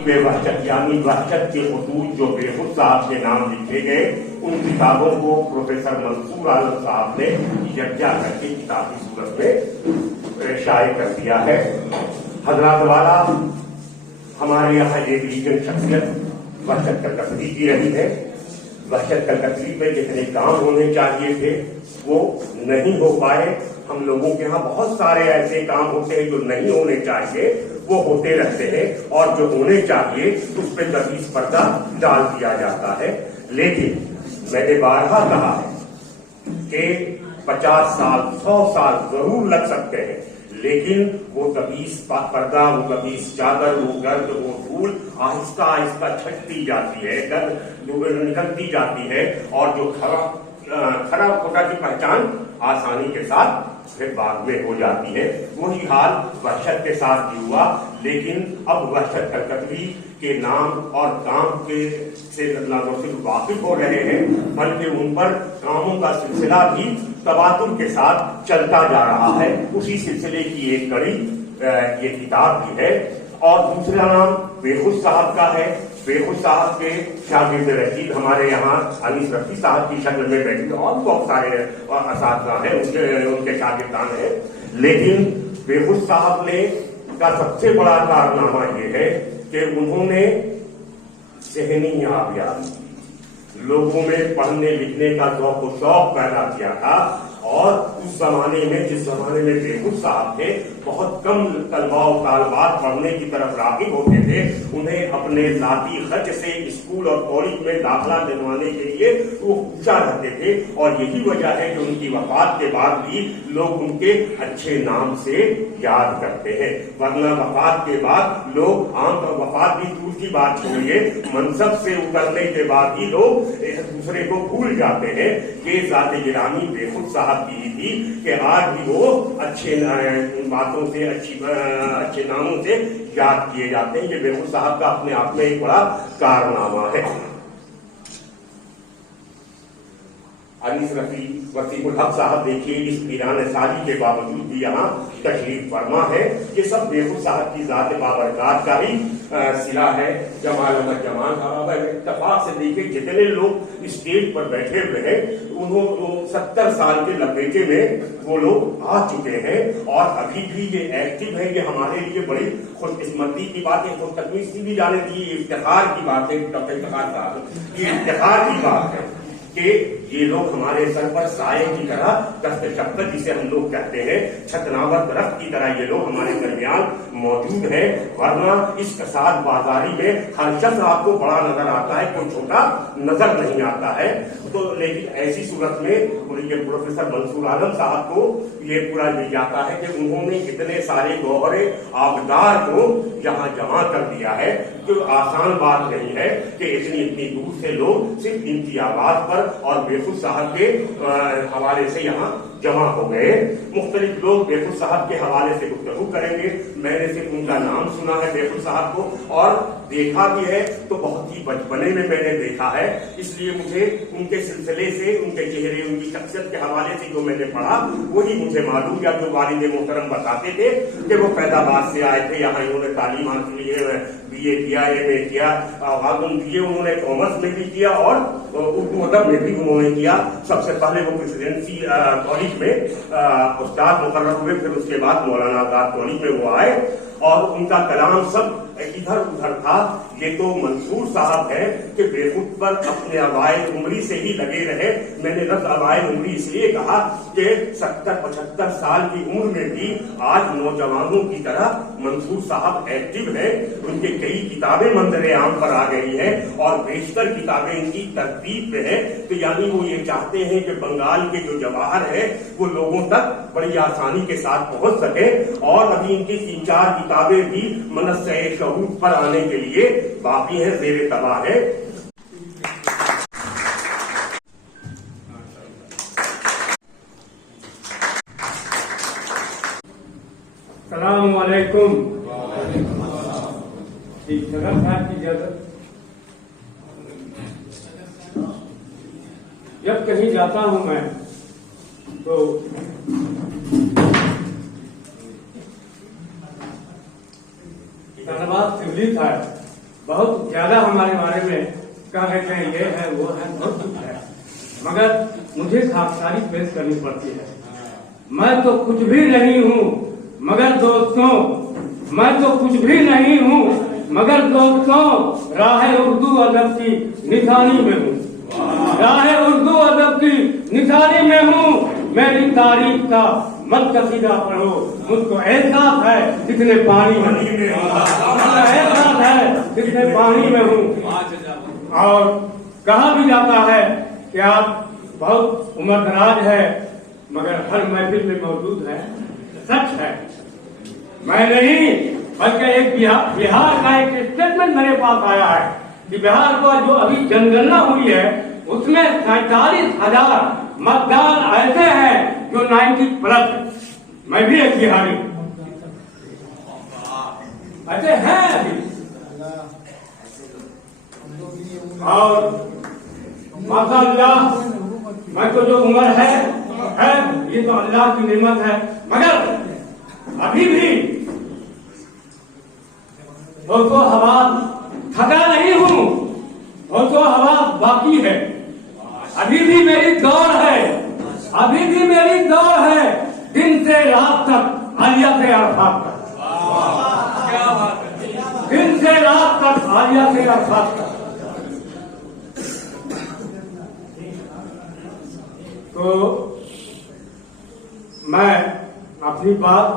ترکیب وحشت یعنی وحشت کے خطوط جو بیخود صاحب کے نام لکھے گئے، ان کتابوں کو پروفیسر منصور عالم صاحب نے یکجا کر کے کتابی صورت میں شائع کر دیا ہے۔ حضرات والا، ہمارے یہاں ایک لیجن شخصیت وحشت کلکتری کی رہی ہے۔ وحشت کلکتری میں جتنے کام ہونے چاہیے تھے وہ نہیں ہو پائے۔ ہم لوگوں کے ہاں بہت سارے ایسے کام ہوتے ہیں جو نہیں ہونے چاہیے، وہ ہوتے رہتے ہیں، اور جو ہونے چاہیے اس پہ تمیز پردہ ڈال دیا جاتا ہے۔ لیکن میں نے بارہا کہا ہے کہ 50 سال 100 سال ضرور لگ سکتے ہیں، لیکن وہ تمیز پردہ، وہ تمیز چادر، وہ گرد، وہ دھول آہستہ آہستہ چھٹتی جاتی ہے، گرد نکلتی جاتی ہے، اور جو کھرا کھوٹا کی پہچان آسانی کے ساتھ پھر بعد میں ہو جاتی ہے۔ وہی حال وحشت کے ساتھ بھی ہوا، لیکن اب وحشت کلکتری کے نام اور کام کے سے نہ صرف واقف ہو رہے ہیں، بلکہ ان پر کاموں کا سلسلہ بھی تبادل کے ساتھ چلتا جا رہا ہے۔ اسی سلسلے کی ایک کڑی یہ کتاب بھی ہے۔ اور دوسرا نام بیخود صاحب کا ہے۔ بیخود صاحب کے شاگرد رشید ہمارے یہاں انیس رفیع صاحب کی شکل میں بیٹھے، اور بہت سارے اساتذہ ہیں ان کے شاگردان ہیں، لیکن بیخود صاحب نے کا سب سے بڑا کارنامہ یہ ہے کہ انہوں نے ذہنی آبیاری، لوگوں میں پڑھنے لکھنے کا ذوق و شوق پیدا کیا تھا۔ اور اس زمانے میں، جس زمانے میں بیخود صاحب تھے، بہت کم طلباء و طالبات پڑھنے کی طرف راغب ہوتے تھے، انہیں اپنے ذاتی خرچ سے اسکول اور کالج میں داخلہ دلوانے کے لیے وہ پوچھا رہتے تھے، اور یہی وجہ ہے کہ ان کی وفات کے بعد بھی لوگ ان کے اچھے نام سے یاد کرتے ہیں، ورنہ وفات کے بعد لوگ وفات بھی دور کی بات چھوڑیے، منصب سے اترنے کے بعد ہی لوگ ایک دوسرے کو بھول جاتے ہیں کہ ذات گرامی بیخود صاحب کی تھی کہ آج بھی وہ اچھے باتوں سے، اچھے ناموں سے یاد کیے جاتے ہیں۔ یہ بیخود صاحب کا اپنے آپ میں ایک بڑا کارنامہ ہے۔ انیس رفیع، وسیم الحق صاحب دیکھیے، اس پیران سالی کے باوجود بھی یہاں تشریف فرما ہے۔ یہ سب بیخود صاحب کی ذات بابرکات کا ہی صلہ ہے۔ جمال احمد جمال صاحب اتفاق سے دیکھیے جتنے لوگ اسٹیج پر بیٹھے ہوئے ہیں، انہوں 70 سال کے لپیٹے میں وہ لوگ آ چکے ہیں، اور ابھی بھی یہ ایکٹیو ہے۔ یہ ہمارے لیے بڑی خوش قسمتی کی بات ہے، خوش قسمتی سے بھی جانے دیجیے، افتخار کی بات ہے۔ ڈاکٹر افتخار صاحب، یہ افتخار کی بات ہے کہ یہ لوگ ہمارے سر پر سائے کی طرح، دست شبت جسے ہم لوگ کہتے ہیں، چھتناور درخت کی طرح یہ لوگ ہمارے درمیان موجود ہیں۔ ورنہ اس کساد بازاری میں ہر شخص آپ کو بڑا نظر آتا ہے، کوئی چھوٹا نظر نہیں آتا ہے۔ تو لیکن ایسی صورت میں یہ پروفیسر منصور عالم صاحب کو یہ پورا مل جاتا ہے کہ انہوں نے اتنے سارے گوہر آبدار کو یہاں جمع کر دیا ہے، جو آسان بات نہیں ہے کہ اتنی دور سے لوگ صرف ان کی آواز پر اور بیخود صاحب کے حوالے سے یہاں جمع ہو گئے۔ مختلف لوگ بیخود صاحب کے حوالے سے گفتگو کریں گے۔ میں نے صرف ان کا نام سنا ہے بیخود صاحب کو، اور دیکھا بھی ہے تو بہت ہی بچپنے میں نے دیکھا ہے، اس لیے مجھے ان کے سلسلے سے، ان کے چہرے، ان کی شخصیت کے حوالے سے جو میں نے پڑھا وہی مجھے معلوم، یا جو والد محترم بتاتے تھے کہ وہ فیض آباد سے آئے تھے، یہاں انہوں نے تعلیم حاصل کی، BA کیا، MA کیا، انہوں نے کامرس میں بھی کیا اور اردو ادب میں بھی انہوں نے کیا۔ سب سے پہلے وہ پریزیڈنسی کالج میں استاد مقرر ہوئے، پھر اس کے بعد مولانا آزاد کالج میں وہ آئے، اور ان کا کلام سب ادھر ادھر تھا۔ یہ تو منصور صاحب ہے کہ بیخود پر اپنے اوائل عمری سے ہی لگے رہے۔ میں نے لفظ اوائل عمری اس لیے کہا کہ 70-75 سال کی عمر میں بھی آج نوجوانوں کی طرح منصور صاحب ایکٹیو ہیں۔ ان کے کئی کتابیں منظر عام پر آ گئی ہیں، اور بیشتر کتابیں ان کی ترتیب پہ ہیں۔ تو یعنی وہ یہ چاہتے ہیں کہ بنگال کے جو جواہر ہے وہ لوگوں تک بڑی آسانی کے ساتھ پہنچ سکے، اور ابھی ان کی 3-4 کتابیں بھی منصہ شہود پر آنے کے لیے باقی ہیں، زیر طبع ہے۔ السلام علیکم۔ صدر صاحب کی اجازت، جب کہیں جاتا ہوں میں تو دھنباد سملت ہے بہت زیادہ ہمارے بارے میں کہتے ہیں یہ ہے وہ ہے بہت کچھ ہے، مگر مجھے خاکساری پیش کرنی پڑتی ہے۔ میں تو کچھ بھی نہیں ہوں مگر دوستوں، میں تو کچھ بھی نہیں ہوں مگر دوستوں راہ اردو ادب کی نشانی میں ہوں، راہ اردو ادب کی نشانی میں ہوں۔ میری تاریخ کا مت قصیدہ پڑھو، مجھ کو احساس ہے جتنے پانی میں احساس ہے جتنے پانی میں ہوں۔ اور کہا بھی جاتا ہے کہ آپ بہت عمر دراز ہے مگر ہر محفل میں موجود ہے، سچ ہے۔ میں نہیں بلکہ ایک بہار کا ایک اسٹیٹمنٹ میرے پاس آیا ہے کہ بہار کو جو ابھی جنگننا ہوئی ہے اس میں 47,000 متدان ایسے ہیں جو 90+۔ میں بھی ایک بہاری ایسے ہیں ابھی، اور ماشاء اللہ میں تو جو عمر ہے یہ تو اللہ کی نعمت ہے، مگر ابھی بھی ہوش و حواس تھکا نہیں ہوں، ہوش و حواس باقی ہے، ابھی بھی میری دوڑ ہے، ابھی بھی میری دوڑ ہے، دن سے رات تک عالیہ سے عرفات تک، دن سے رات تک عالیہ سے عرفات تک۔ تو میں اپنی بات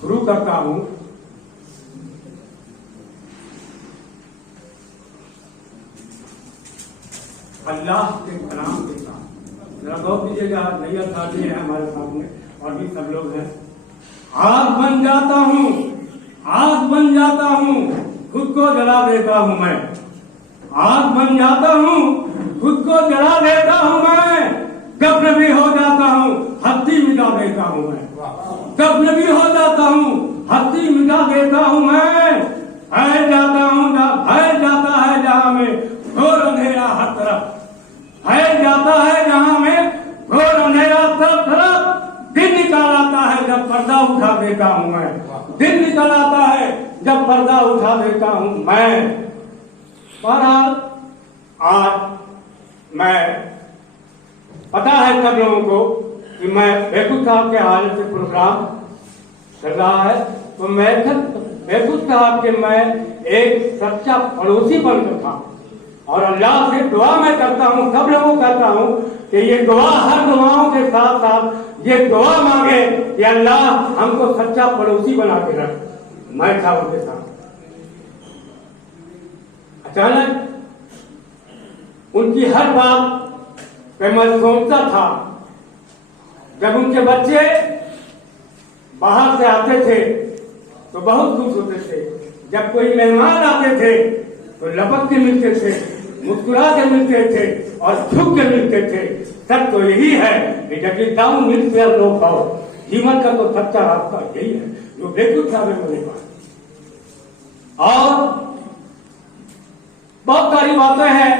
شروع کرتا ہوں۔ اللہ کے کلام کے ساتھ ذرا غور کیجیے گا، نیا ساتھی ہے ہمارے سامنے اور بھی سب لوگ ہیں۔ آگ بن جاتا ہوں، آگ بن جاتا ہوں، خود کو جلا دیتا ہوں میں، آگ بن جاتا ہوں، خود کو جلا دیتا ہوں میں، دفن بھی ہو جاتا ہوں، ہستی مٹا دیتا ہوں میں، دفن بھی ہو جاتا ہوں، ہستی مٹا دیتا ہوں میں، پھیل جاتا ہوں، پھیل جاتا ہے جہاں میں گھور اندھیرا ہر طرف، پھیل جاتا ہے جہاں میں گھور اندھیرا سب طرف، دن نکال آتا ہے جب پردہ اٹھا دیتا ہوں میں، دن نکل آتا ہے جب پردہ اٹھا دیتا ہوں میں۔ بہرحال آج میں پتا ہے سب لوگوں کو کہ میں بیکو صاحب کے حوالے سے پروگرام چل رہا ہے، تو میں بیکو صاحب کے میں ایک سچا پڑوسی بن کر تھا، اور اللہ سے دعا میں کرتا ہوں، سب لوگوں کو کہتا ہوں کہ یہ دعا ہر دعاؤں کے ساتھ ساتھ یہ دعا مانگے کہ اللہ ہم کو سچا پڑوسی بنا کے رکھ۔ میں تھا ان کے ساتھ، اچانک ان کی ہر بات پہ میں سوچتا تھا، جب ان کے بچے باہر سے آتے تھے تو بہت خوش ہوتے تھے، جب کوئی مہمان آتے تھے تو لپک کے ملتے تھے، مسکرا کے ملتے تھے اور جھک کے ملتے تھے۔ سب تو یہی ہے کہ جب یہ ڈاؤن مل پیئر لوگ آؤ، جیون کا تو سچا راستہ یہی ہے جو بیکو صاحب نے مجھے کہا۔ اور بہت ساری باتیں ہیں،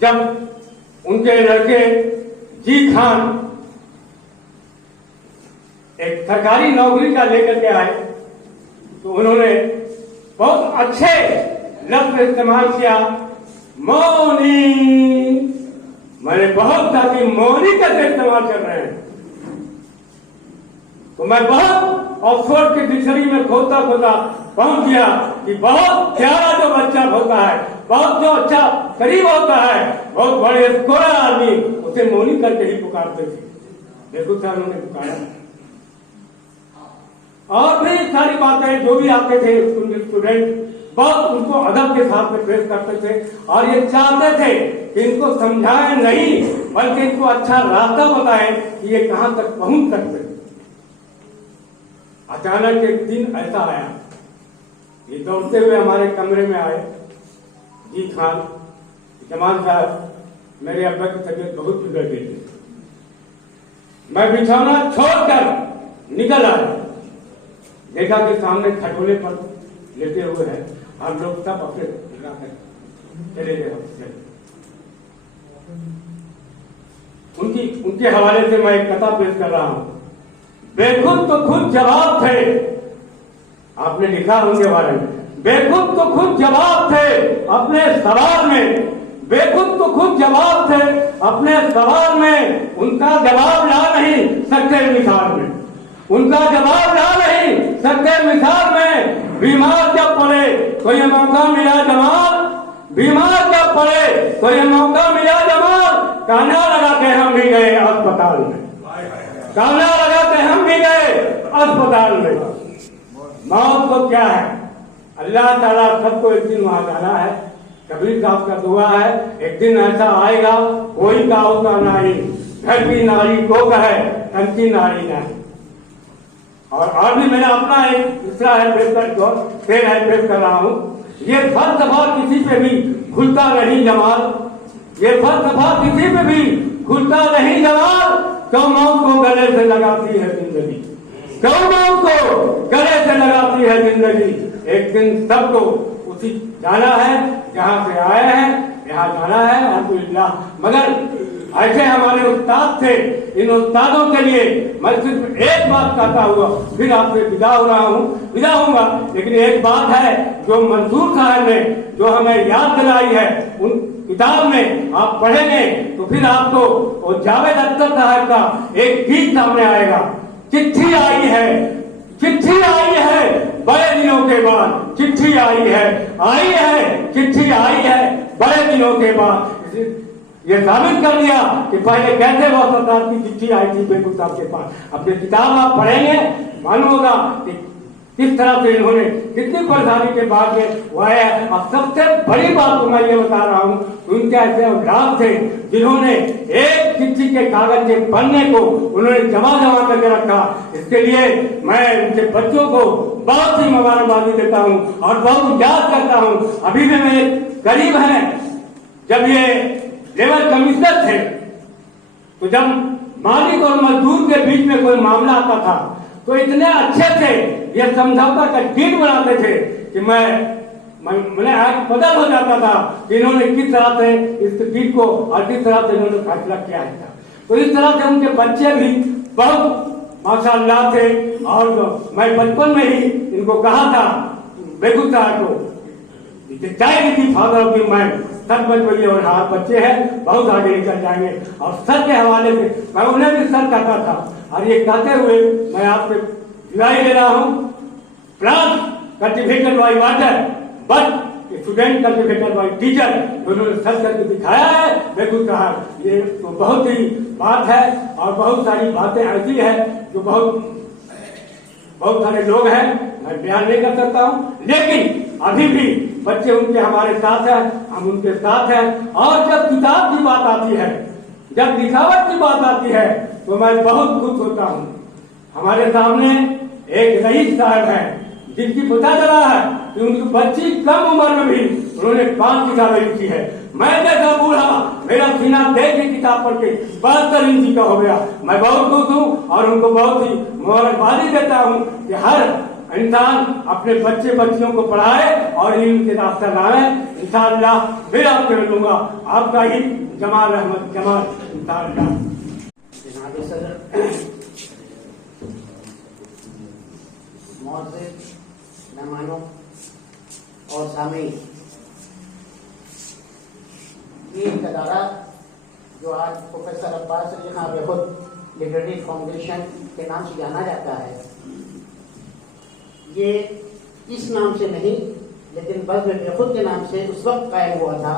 جب ان کے لڑکے جی خان ایک سرکاری نوکری کا لے کر کے آئے تو انہوں نے بہت اچھے لفظ استعمال کیا، مونی۔ میں نے بہت کہا کہ مونی کیسے استعمال کر رہے ہیں، تو میں بہت آکسفورڈ کی ڈکشنری میں کھوتا کھوتا پہنچ گیا کہ بہت پیارا جو بچہ ہوتا ہے، بہت جو اچھا قریب ہوتا ہے، بہت بڑے اسکولر آدمی اسے مونی کر کے ہی پکارتے تھے۔ بیکو صاحب نے پکارا، اور بھی ساری باتیں جو بھی آتے تھے اسٹوڈنٹ بہت ان کو ادب کے ساتھ میں پیش کرتے تھے، اور یہ چاہتے تھے کہ ان کو سمجھائیں نہیں بلکہ ان کو اچھا راستہ بتائیں کہ یہ کہاں تک پہنچ سکتے۔ اچانک ایک دن ایسا آیا، یہ دوڑتے ہوئے ہمارے کمرے میں آئے، جی خان جمال صاحب میرے ابا کی طبیعت بہت بگڑ گئی تھی، میں بچھونا چھوڑ کر نکل آیا، دیکھا کہ سامنے کھٹولے پر لیتے ہوئے ہیں، ہم لوگ سب اپنے چلے گئے۔ ان کے حوالے سے میں ایک کتھا پیش کر رہا ہوں۔ بے خود تو خود جواب تھے، آپ نے لکھا ان کے بارے میں، बेखुद तो खुद जवाब थे अपने सवाल में, बेखुद तो खुद जवाब थे अपने सवाल में, उनका जवाब ला नहीं सकते मिसाल में, उनका जवाब ला नहीं सकते मिसाल में। बीमार जब पड़े तो ये मौका मिला जमाल, बीमार जब पड़े तो ये मौका मिला जमाल। काना लगा के हम भी गए अस्पताल में, काना लगा के हम भी गए अस्पताल में। मौत तो क्या है, अल्लाह ताला सबको एक दिन वहां जाना है। कबीर साहब का दुआ है, एक दिन ऐसा आएगा कोई का होगा नहीं, घर की नारी को कहे तन की नारी नहीं। और भी मैंने अपना एक दूसरा है पेश कर रहा हूँ। ये फलसफा किसी पे भी खुलता नहीं जमाल, ये फलसफा किसी पे भी खुलता नहीं जमाल। क्यों मौत को गले से लगाती है जिंदगी, क्यों मौत को गले से लगाती है जिंदगी। एक दिन सबको उसी जाना है जहाँ से आए हैं, यहाँ जाना है अल्हम्दुलिल्लाह। मगर ऐसे हमारे उस्ताद थे, इन उस्तादों के लिए मैं सिर्फ एक बात कहता हुआ फिर आपसे विदा हो रहा हूँ, विदा होऊंगा। लेकिन एक बात है जो मंसूर साहब ने जो हमें याद दिलाई है, उन किताब में आप पढ़ेंगे तो फिर आपको वो जावेद अख्तर साहब का एक गीत सामने आएगा। चिट्ठी आई है, चिट्ठी आई है बड़े दिनों के बाद, चिट्ठी आई है चिट्ठी आई है बड़े दिनों के बाद। ये साबित कर दिया कि पहले कैसे वो सरदार की चिट्ठी आई थी बेगम साहब के पास। अपनी किताब आप पढ़ेंगे मालूम होगा कि किस तरह से इन्होंने कितनी परेशानी के बाद में वो आया। और सबसे बड़ी बात तो मैं ये बता रहा हूँ, उनके ऐसे औलाद थे जिन्होंने एक चिट्ठी के कागज के पन्ने को उन्होंने जमा करके रखा। इसके लिए मैं उनके बच्चों को बहुत ही मुबारकबादी देता हूँ और बहुत याद करता हूँ। अभी भी मेरे करीब है, जब ये लेबर कमिश्नर थे तो जब मालिक और मजदूर के बीच में कोई मामला आता था तो इतने अच्छे से ये समझौता का डीड बनाते थे कि मैंने आज बदल हो जाता था कि इन्होंने किस तरह से इस डीड को और किस तरह से इन्होंने फैसला किया था। तो इस तरह से उनके बच्चे भी बहुत माशाअल्लाह थे। और मैं बचपन में ही इनको कहा था बेगम साहब को चाहे फादर ऑफ द मैन, सच बच्चे और हाँ बच्चे हैं बहुत आगे निकल जाएंगे। और सर के हवाले से मैं उन्हें भी सर कहता था। और ये कहते हुए मैं आपसे विदाई ले रहा हूँ। Class cultivated by water but student cultivated by teacher, उन्होंने सर करके दिखाया है बेगम साहब। ये तो बहुत ही बात है और बहुत सारी बातें ऐसी है जो बहुत सारे लोग हैं, मैं बयान नहीं कर सकता हूँ। लेकिन अभी भी बच्चे उनके हमारे साथ हैं, हम उनके साथ हैं। और जब किताब की बात आती है, जब लिखावट की बात आती है तो मैं बहुत खुश होता हूँ। हमारे सामने एक रईस साहब है जिनकी पता चला है कि उनकी बच्ची कम उम्र में भी उन्होंने 5 किताबें लिखी है। मैं जैसा बूढ़ा मेरा सीना देख के किताब पढ़ के 72 इंची का हो गया। मैं बहुत खुश हूँ और उनको बहुत ही मुबारकबादी देता हूँ कि हर इंसान अपने बच्चे बच्चियों को पढ़ाए और इनके रास्ता लाए। इंशाअल्लाह फिर आपसे मिलूंगा, आपका ही जमाल अहमद जमाल इंशाअल्लाह। मेहमानों और सामीन, ये एक अदारा जो आज प्रोफेसर अब्बास अली खां बेखुद लिबर्टी फाउंडेशन के नाम से जाना जाता है, ये इस नाम से नहीं लेकिन बज़्म बेखुद के नाम से उस वक्त कायम हुआ था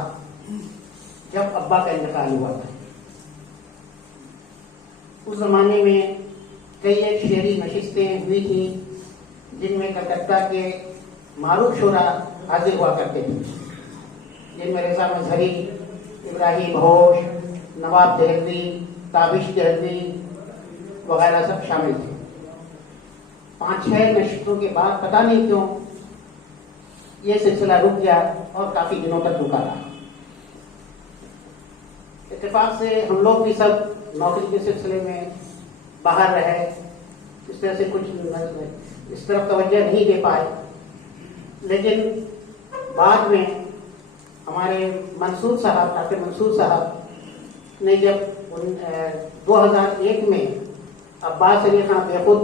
जब अब्बा का इंतकाल हुआ था। उस जमाने में कई एक शेरी नशिस्तें हुई थी जिनमें कलकत्ता के मारूफ शोरा हाजिर हुआ करते थे, जिनमें रज़ा मजहरी, इब्राहिम घोष, नवाब दहलवी, ताबिश दहलवी वगैरह सब शामिल थे। 5-6 नशिस्तों के बाद पता नहीं क्यों ये सिलसिला रुक गया और काफी दिनों तक रुका रहा। इत्तेफाक से हम लोग भी सब नौकरी के सिलसिले में बाहर रहे, इस तरह से कुछ इस तरफ तवज्जो नहीं दे पाए। लेकिन बाद में हमारे मंसूर साहब, डॉक्टर मंसूर साहब ने जब 2001 में अब्बास अली खां बेखुद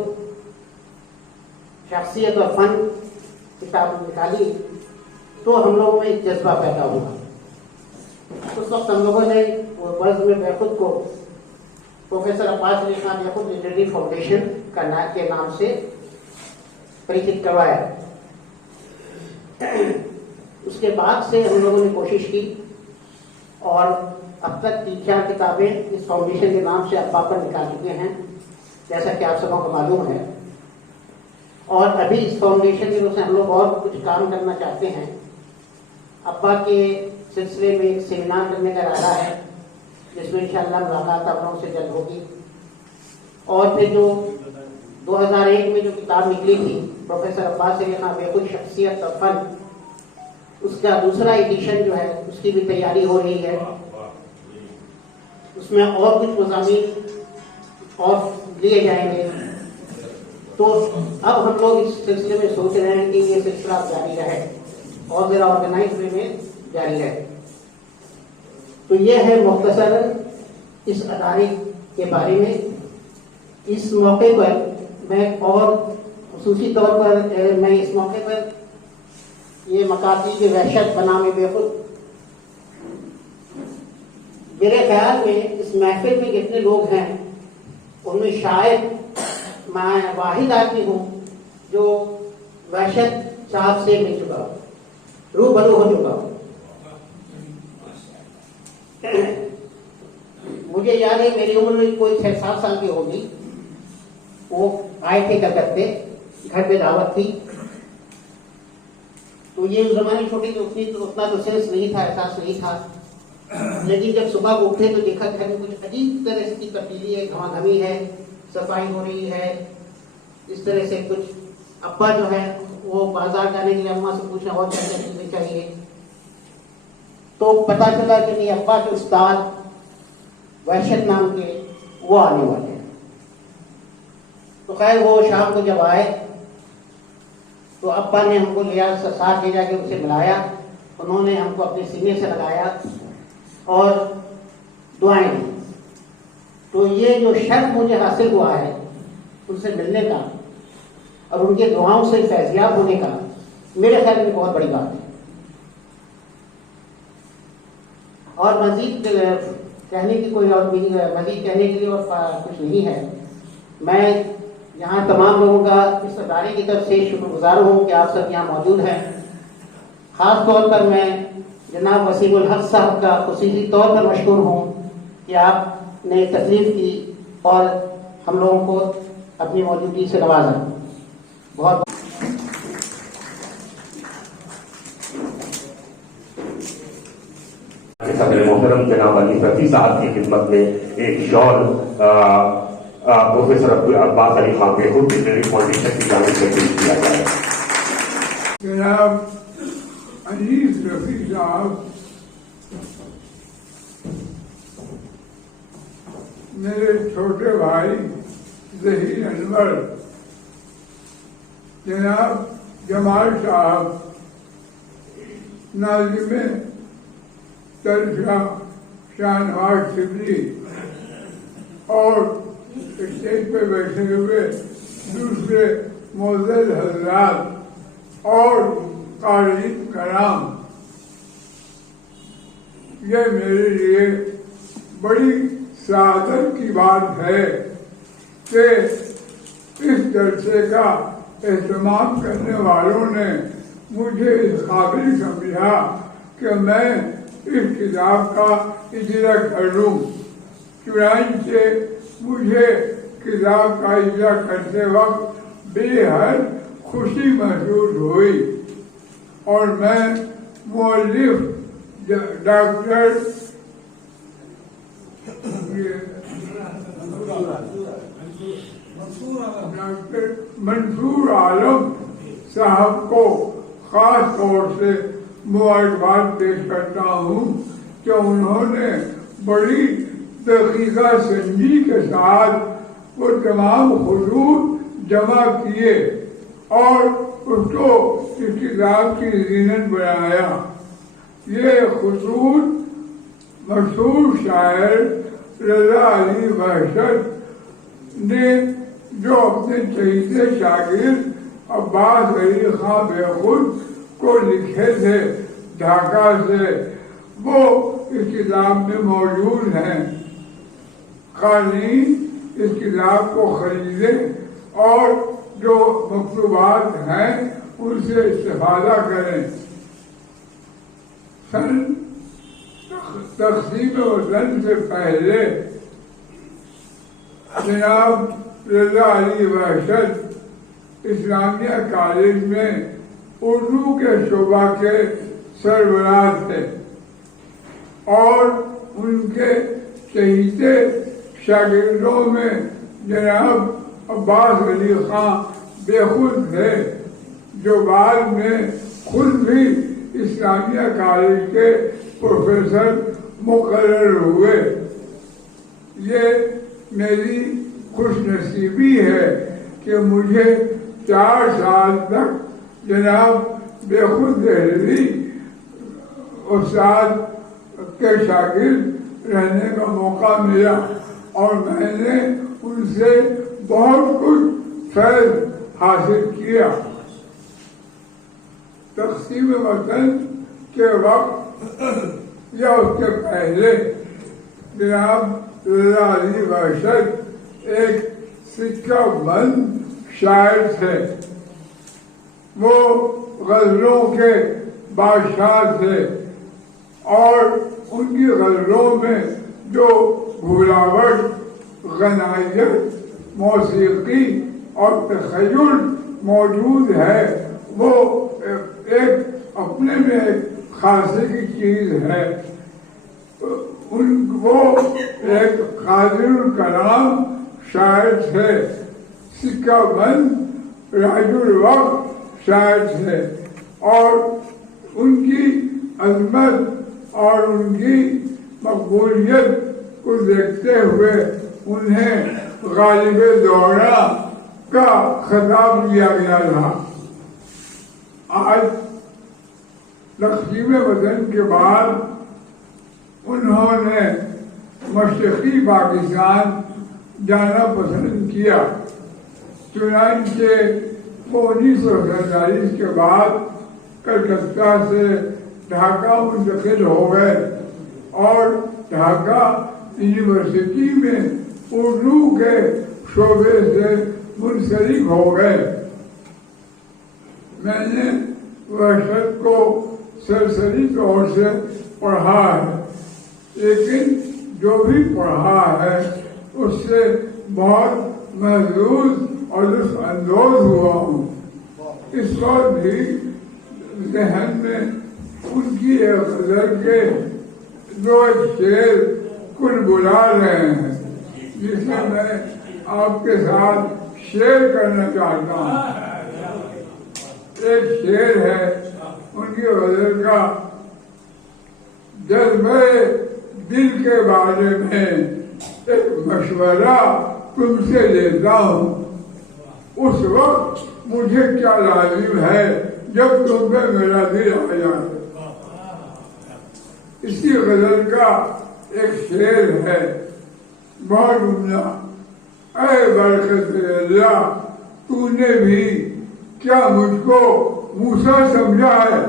शख्सियत और फन किताब निकाली تو ہم لوگوں میں ایک جذبہ پیدا ہوا. اس وقت ہم لوگوں نے بزم بیخود کو پروفیسر عباس علی خان بیخود لٹریری فاؤنڈیشن کے نام سے پریچت کروایا. اس کے بعد سے ہم لوگوں نے کوشش کی اور اب تک 3-4 کتابیں اس فاؤنڈیشن کے نام سے ابا پر نکال چکے ہیں، جیسا کہ آپ سبوں کو معلوم ہے. اور ابھی اس فاؤنڈیشن کی طرف سے ہم لوگ اور کچھ کام کرنا چاہتے ہیں. ابا کے سلسلے میں ایک سیمینار کرنے کا ارادہ ہے جس میں انشاءاللہ ملاقات آپ لوگوں سے جلد ہوگی. اور پھر جو 2001 میں جو کتاب نکلی تھی پروفیسر عباس علی خان بیخود شخصیت اور فن، اس کا دوسرا ایڈیشن جو ہے اس کی بھی تیاری ہو رہی ہے. اس میں اور کچھ مضامین اور لیے جائیں گے. تو اب ہم لوگ اس سلسلے میں سوچ رہے ہیں کہ یہ سلسلہ جاری رہے اور ذرا آرگنائز وے میں جاری رہے. تو یہ ہے مختصر اس ادارے کے بارے میں. اس موقع پر میں اور خصوصی طور پر میں اس موقع پر یہ مکاتیب وحشت بنام بیخود، میرے خیال میں اس محفل میں جتنے لوگ ہیں ان میں شاید میں واحد آدمی ہوں جو وحشت صاحب سے مل چکا ہوں، روبرو ہو چکا ہوں. مجھے یاد ہے میری عمر میں کوئی 6-7 سال کی ہوگی، وہ آئے تھے کلکتے، گھر پہ دعوت تھی. تو یہ اس زمانے چھوٹی اتنا تو سینس نہیں تھا، احساس نہیں تھا. لیکن جب صبح کو اٹھے تو دیکھا گھر میں کچھ عجیب طرح کی تبدیلی ہے، گھما گھمی ہے، صفائی ہو رہی ہے. اس طرح سے کچھ ابا جو ہے وہ بازار جانے کے لیے اماں سے پوچھنا اور کیا کیا چیزیں چاہیے. تو پتا چلا کہ نہیں، ابا کے استاد وحشت نام کے وہ آنے والے ہیں. تو خیر وہ شام کو جب آئے تو ابا نے ہم کو لیا، ساتھ لے جا کے ان سے ملایا. انہوں نے ہم کو اپنے سینے سے لگایا اور دعائیں دی. تو یہ جو شرف مجھے حاصل ہوا ہے ان سے ملنے کا اور ان کے دعاؤں سے فیضیاب ہونے کا، میرے خیال میں بہت بڑی بات ہے. اور مزید کہنے کی کوئی اور مزید کہنے کے لیے اور کچھ نہیں ہے. میں یہاں تمام لوگوں کا اس ادارے کی طرف سے شکر گزار ہوں کہ آپ سب یہاں موجود ہیں. خاص طور پر میں جناب وسیم الحق صاحب کا خصوصی طور پر مشکور ہوں کہ آپ نے تکلیف کی اور ہم لوگوں کو اپنی موجودگی سے نوازا. بہت صدر محترم جناب علی فقی صاحب کی خدمت میں ایک شال پروفیسر عباس علی خان بیخود لٹریری فاؤنڈیشن کی جانب سے پیش کیا جائے. جناب عزیز رفیع صاحب، میرے چھوٹے بھائی ظہیر انور، جناب جمال صاحب، ناظم ترشا شاہنواز شبلی، اور اسٹیج پہ بیٹھے ہوئے دوسرے معزز حضرات اور قارئین کرام، یہ میرے لیے بڑی سعادت کی بات ہے کہ اس جلسے کا اہتمام کرنے والوں نے مجھے اس قابل سمجھا کہ میں اس کتاب کا اجرا کر لوں. چنانچہ مجھے کتاب کا اجرا کرتے وقت بے حد خوشی محسوس ہوئی اور میں مؤلف ڈاکٹر منصور عالم صاحب کو خاص طور سے مبارکباد پیش کرتا ہوں کہ انہوں نے بڑی دقیقہ سنجی کے ساتھ وہ تمام خطوط جمع کیے اور اس کو اس کتاب کی زینت بنایا. یہ خطوط مشہور شاعر رضا علی وحشت نے جو اپنے چہیتے شاگرد عباس علی خان بیخود کو لکھے تھے ڈھاکہ سے، وہ اس کتاب میں موجود ہیں۔ قارئین اس کتاب کو خریدیں اور جو مکتوبات ہیں ان سے استفادہ کریں۔ تقسیم وطن سے پہلے جناب رضا علی وحشت اسلامیہ کالج میں اردو کے شعبہ کے سربراہ تھے اور ان کے چہیتے شاگردوں میں جناب عباس علی خان بے خود تھے، جو بعد میں خود بھی اسلامیہ کالج کے پروفیسر مقرر ہوئے۔ یہ میری خوش نصیبی ہے کہ مجھے 4 سال تک جناب بے خود دہلوی استاد کے شاگرد رہنے کا موقع ملا اور میں نے ان سے بہت کچھ فیض حاصل کیا۔ تقسیم وطن کے وقت یا اس کے پہلے جناب رضا علی وحشت ایک سکہ بند شاعر تھے۔ وہ غزلوں کے بادشاہ تھے اور ان کی غزلوں میں جو بھولاوٹ، غنائیت، موسیقی اور تخیل موجود ہے وہ ایک اپنے میں ایک خاصی کی چیز ہے۔ وہ ایک قادر الکلام شاعر تھے، سکہ بند راج الوقت شاعر تھے اور ان کی عظمت اور ان کی مقبولیت کو دیکھتے ہوئے انہیں غالب دورہ کا خطاب دیا گیا تھا۔ آج تقسیم وطن کے بعد انہوں نے مشرقی پاکستان جانا پسند کیا، چنانچہ وہ 1947 کے بعد کلکتہ سے ڈھاکہ منتقل ہو گئے اور ڈھاکہ یونیورسٹی میں اردو کے شعبے سے منسلک ہو گئے۔ میں نے وحشت کو سرسری طور سے پڑھا ہے، لیکن جو بھی پڑھا ہے اس سے بہت محظوظ اور لطف اندوز ہوا ہوں۔ اس وقت بھی ذہن میں ان کی ایک غزل کے 2 شعر کل بلا رہے ہیں، جسے میں آپ کے ساتھ شیئر کرنا چاہتا ہوں۔ ایک شعر ہے ان کی غزل کا، جذبہ دل کے بارے میں ایک مشورہ تم سے لیتا ہوں، اس وقت مجھے کیا لازم ہے جب تم پہ میرا دل آ جائے۔ اسی غزل کا ایک شعر ہے بہت عمدہ، اے برکت اللہ تو نے بھی کیا مجھ کو موسیٰ سمجھا ہے،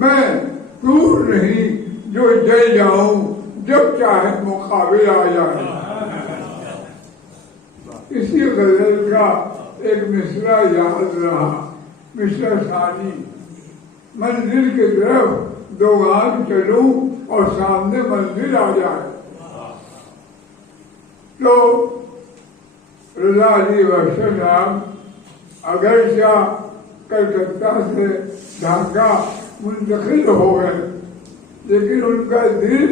میں دور نہیں جو جل جاؤں جب چاہے مقابل آ جائے۔ اسی غزل کا ایک مصرع یاد رہا، مصرع ثانی، منزل کی طرف دوگان چلوں اور سامنے منزل آ جائے۔ تو رضا علی وحشت صاحب اگرچہ کلکتہ سے ڈھاکہ منتقل ہو گئے، لیکن ان کا دل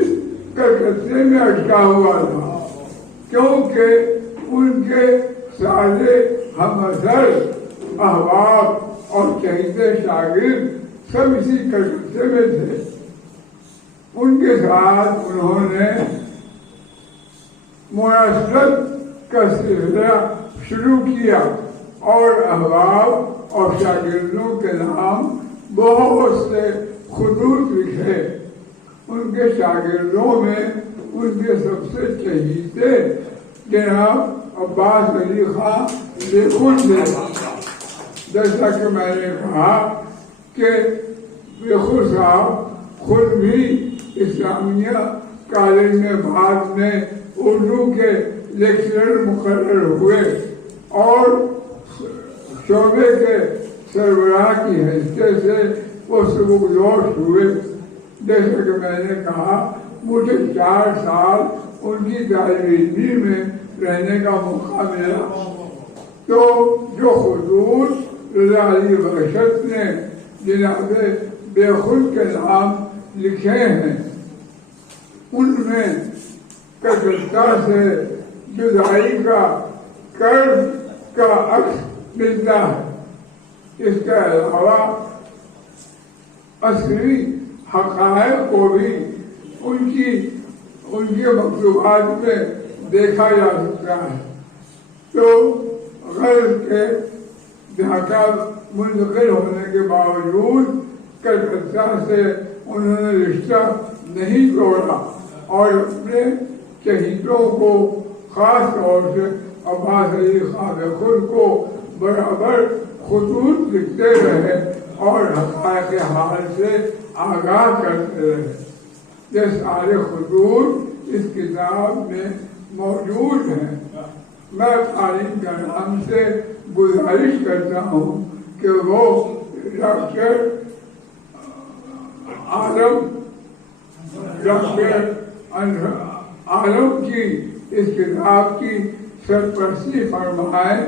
کلکتے میں اٹکا ہوا تھا، کیونکہ ان کے سارے ہم اثر احباب اور چہیتے شاگرد سب اسی کلکتے میں تھے۔ ان کے ساتھ انہوں نے مراسلت کا سلسلہ شروع کیا اور احباب اور شاگردوں کے نام بہت سے خطوط لکھے۔ ان کے شاگردوں میں ان کے سب سے چہیتے جناب عباس علی خان بے خود تھے۔ جیسا کہ میں نے کہا کہ بیخود صاحب خود بھی اسلامیہ کالج میں بعد میں اردو کے لیکچرر مقرر ہوئے اور شعبے کے سربراہ کی حیثیت سے وہ سبکدوش ہوئے. جیسا کہ میں نے کہا مجھے 4 سال ان کی دائرگی میں رہنے کا موقع ملا. تو جو خطوط رضا علی بخشت نے جناب بیخود کے نام لکھے ہیں ان میں کلکتہ سے جدائی کا قرض کا عکس ملتا ہے. اس کے علاوہ اصلی حقائق کو بھی ان کے مکتوبات میں دیکھا جا سکتا ہے. تو غرض کے ڈھاکہ منتقل ہونے کے باوجود کلکتہ سے انہوں نے رشتہ نہیں توڑا اور اپنے شہیدوں کو خاص طور سے عباس علی خاں بیخود کو برابر خطوط لکھتے رہے اور حقائق حال سے آگاہ کرتے رہے. یہ سارے خطوط اس کتاب میں موجود ہیں. میں قارئین کرام سے گزارش کرتا ہوں کہ وہ ڈاکٹر عالم کی اس کتاب کی سرپرستی فرمائیں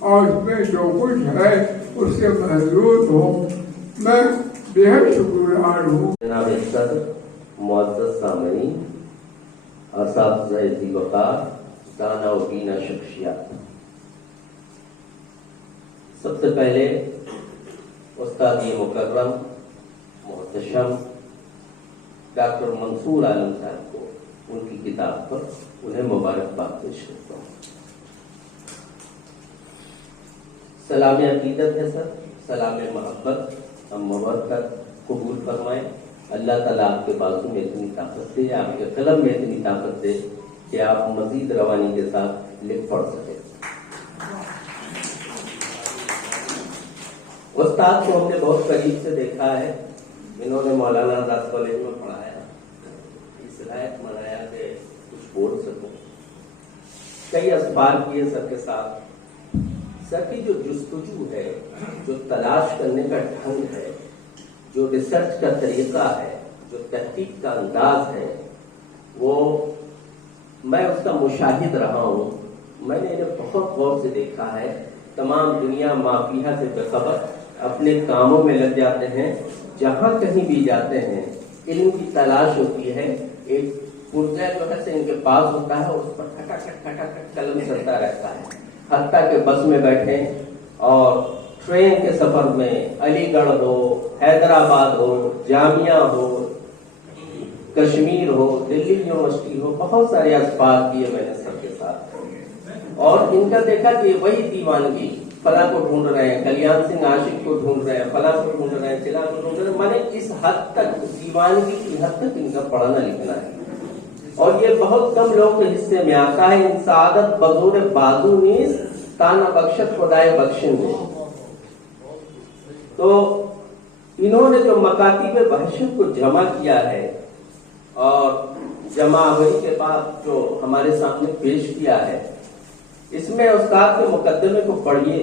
اور اس میں جو کچھ ہے اس سے محظوظ ہوں. میں بےحد شکرگزار ہوں. جناب صدر، معزز سامعین، اساتذہ ذی وقار، دانا و بینا شخصیات، سب سے پہلے استاد مکرم محتشم ڈاکٹر منصور عالم صاحب کو ان کی کتاب پر انہیں مبارکباد پیش کرتا ہوں. سلام عقیدت ہے سر، سلام محبت، ہم مبارکت قبول فرمائیں. اللہ تعالیٰ آپ کے بازو میں اتنی طاقت دے، آپ کے قلم میں اتنی طاقت دے کہ آپ مزید روانی کے ساتھ لکھ پڑھ سکیں. استاد کو ہم نے بہت قریب سے دیکھا ہے. انہوں نے مولانا آزاد کالج میں پڑھایا، اس لائق بنایا کہ کچھ بول سکوں. کئی اسفار کیے سر کے ساتھ. سر کی جو جستجو ہے، جو تلاش کرنے کا ڈھنگ ہے، جو ریسرچ کا طریقہ ہے، جو تحقیق کا انداز ہے، وہ میں اس کا مشاہد رہا ہوں. میں نے انہیں بہت غور سے دیکھا ہے. تمام دنیا مافیہ سے بے خبر اپنے کاموں میں لگ جاتے ہیں. جہاں کہیں بھی جاتے ہیں علم کی تلاش ہوتی ہے. ایک پرزہ جو ہے ان کے پاس ہوتا ہے، اس پر کھٹا قلم چلتا رہتا ہے. حتیٰ کہ بس میں بیٹھے اور ٹرین کے سفر میں علی گڑھ ہو، حیدرآباد ہو، جامعہ ہو، کشمیر ہو، دلی یونیورسٹی ہو، بہت سارے اسفار کیے میں نے سب کے ساتھ. اور ان کا دیکھا کہ وہی دیوانگی، فلاں کو ڈھونڈ رہے ہیں، کلیان سنگھ عاشق کو ڈھونڈ رہے ہیں، فلاں کو ڈھونڈ رہے ہیں، چلا کو ڈھونڈ رہے ہیں. میں نے اس حد تک دیوانگی کی حد تک ان کا پڑھنا لکھنا ہے. اور یہ بہت کم لوگ کے حصے میں آتا ہے. ان سعادت بزور بازو نیز تانا بخشت خدائے بخشن میں. تو انہوں نے جو مکاتیب وحشت کو جمع کیا ہے اور جمع آوری کے بعد جو ہمارے سامنے پیش کیا ہے، اس میں استاد کے مقدمے کو پڑھیے.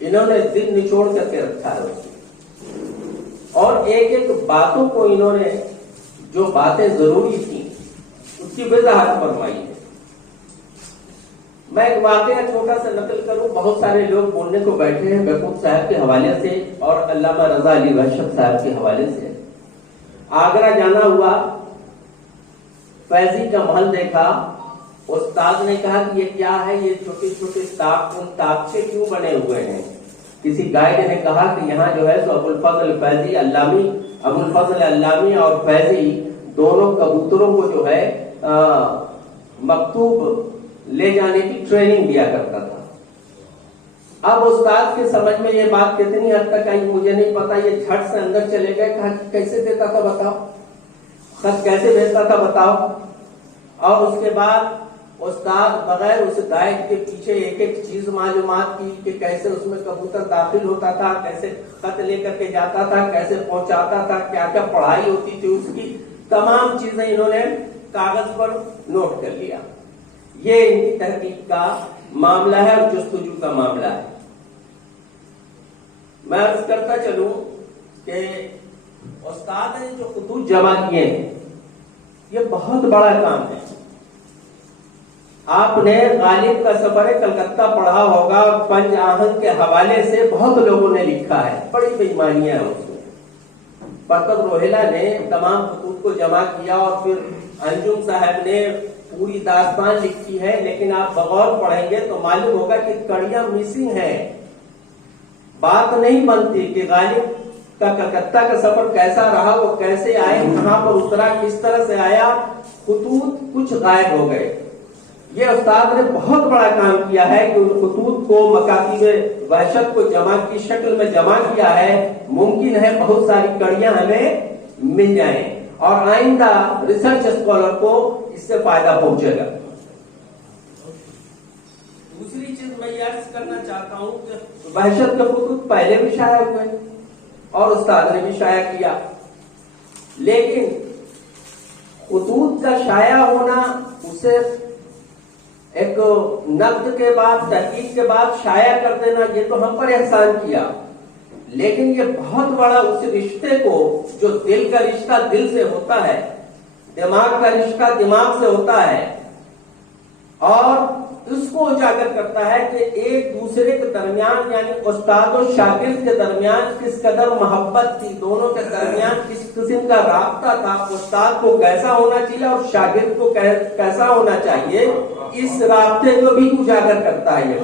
انہوں نے دل نچوڑ کر کے رکھا ہے اس میں، اور ایک ایک باتوں کو انہوں نے جو باتیں ضروری تھیں اس کی وضاحت فرمائی ہے. میں ایک واقعہ چھوٹا سا نقل کروں. بہت سارے لوگ بولنے کو بیٹھے ہیں بیکوف صاحب کے حوالے سے اور علامہ رضا علی بخشت صاحب کے حوالے سے. آگرہ جانا ہوا، فیضی کا محل دیکھا. استاد نے کہا کہ یہ کیا ہے، یہ چھوٹے چھوٹے تاکچے کیوں بنے ہوئے ہیں. کسی گائیڈ نے کہا کہ یہاں جو ہے سو ابو الفضل فیضی علامی، ابو الفضل علامی اور فیضی دونوں کبوتروں کو جو ہے مکتوب لے جانے کی ٹریننگ دیا کرتا تھا. اب استاد کے سمجھ میں یہ بات کتنی حد تک آئی مجھے نہیں پتا. یہ جھٹ سے اندر چلے گئے. کہا کیسے دیتا تھا بتاؤ، خط کیسے بھیجتا تھا بتاؤ. اور اس کے بعد استاد بغیر اس گائیڈ کے پیچھے ایک ایک چیز معلومات کی کہ کیسے اس میں کبوتر داخل ہوتا تھا، کیسے خط لے کر کے جاتا تھا، کیسے پہنچاتا تھا، کیا کیا پڑھائی ہوتی تھی، اس کی تمام چیزیں انہوں نے کاغذ پر نوٹ کر لیا. یہ ان کی تحقیق کا معاملہ ہے اور جستجو کا معاملہ ہے. میں عرض کرتا چلوں کہ استاد نے جو خطوط جمع کیے ہیں یہ بہت بڑا کام ہے. آپ نے غالب کا سفر کلکتہ پڑھا ہوگا اور پنج آہن کے حوالے سے بہت لوگوں نے لکھا ہے، بڑی بےایمانیاں ہیں اس میں. برکت روہیلا نے تمام خطوط کو جمع کیا اور پھر انجم صاحب نے پوری داستان لکھی ہے، لیکن آپ بغور پڑھیں گے تو معلوم ہوگا کہ کڑیاں مسنگ ہیں. بات نہیں بنتی کہ غالب کا کلکتہ کا سفر کیسا رہا، وہ کیسے آئے، کہاں پر اترا، کس طرح سے آیا. خطوط کچھ غائب ہو گئے. یہ استاد نے بہت بڑا کام کیا ہے کہ ان خطوط کو مکاتیب وحشت کو جمع کی شکل میں جمع کیا ہے. ممکن ہے بہت ساری کڑیاں ہمیں مل جائیں اور آئندہ ریسرچ اسکالر کو اس سے فائدہ پہنچے گا. دوسری چیز میں یہ عرض کرنا چاہتا ہوں کہ وحشت کے خطوط پہلے بھی شائع ہوئے اور استاد نے بھی شائع کیا، لیکن خطوط کا شائع ہونا اسے ایک نقد کے بعد تحقیق کے بعد شائع کر دینا یہ تو ہم پر احسان کیا، لیکن یہ بہت بڑا اس رشتے کو جو دل کا رشتہ دل سے ہوتا ہے، دماغ کا رشتہ دماغ سے ہوتا ہے، اور اس کو اجاگر کرتا ہے کہ ایک دوسرے کے درمیان یعنی استاد و شاگرد کے درمیان کس قدر محبت تھی، دونوں کے درمیان کس قسم کا رابطہ تھا، استاد کو کیسا ہونا چاہیے اور شاگرد کو کیسا ہونا چاہیے، اس رابطے کو بھی اجاگر کرتا ہے. یہ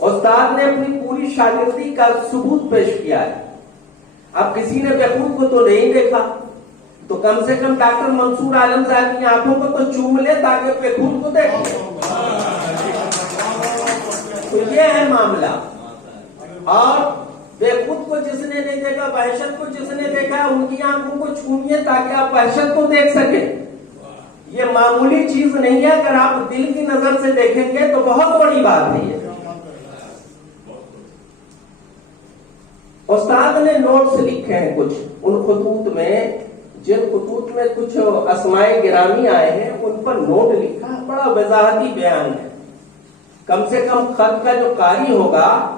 استاد نے اپنی پوری شاگردی کا ثبوت پیش کیا ہے. اب کسی نے بیخود کو تو نہیں دیکھا تو کم سے کم ڈاکٹر منصور عالم صاحب کی آنکھوں کو تو چوم لے تاکہ بیخود کو دیکھے. تو یہ ہے معاملہ. اور بیخود کو جس نے نہیں دیکھا، وحشت کو جس نے دیکھا، ان کی آنکھوں کو چھوئیے تاکہ آپ وحشت کو دیکھ سکیں. یہ معمولی چیز نہیں ہے. اگر آپ دل کی نظر سے دیکھیں گے تو بہت بڑی بات ہے. استاد نے نوٹس لکھے ہیں کچھ ان خطوط میں، جن خطوط میں کچھ اسمائے گرامی آئے ہیں ان پر نوٹ لکھا ہے. بڑا وضاحتی بیان ہے. کم سے کم خط کا جو قاری ہوگا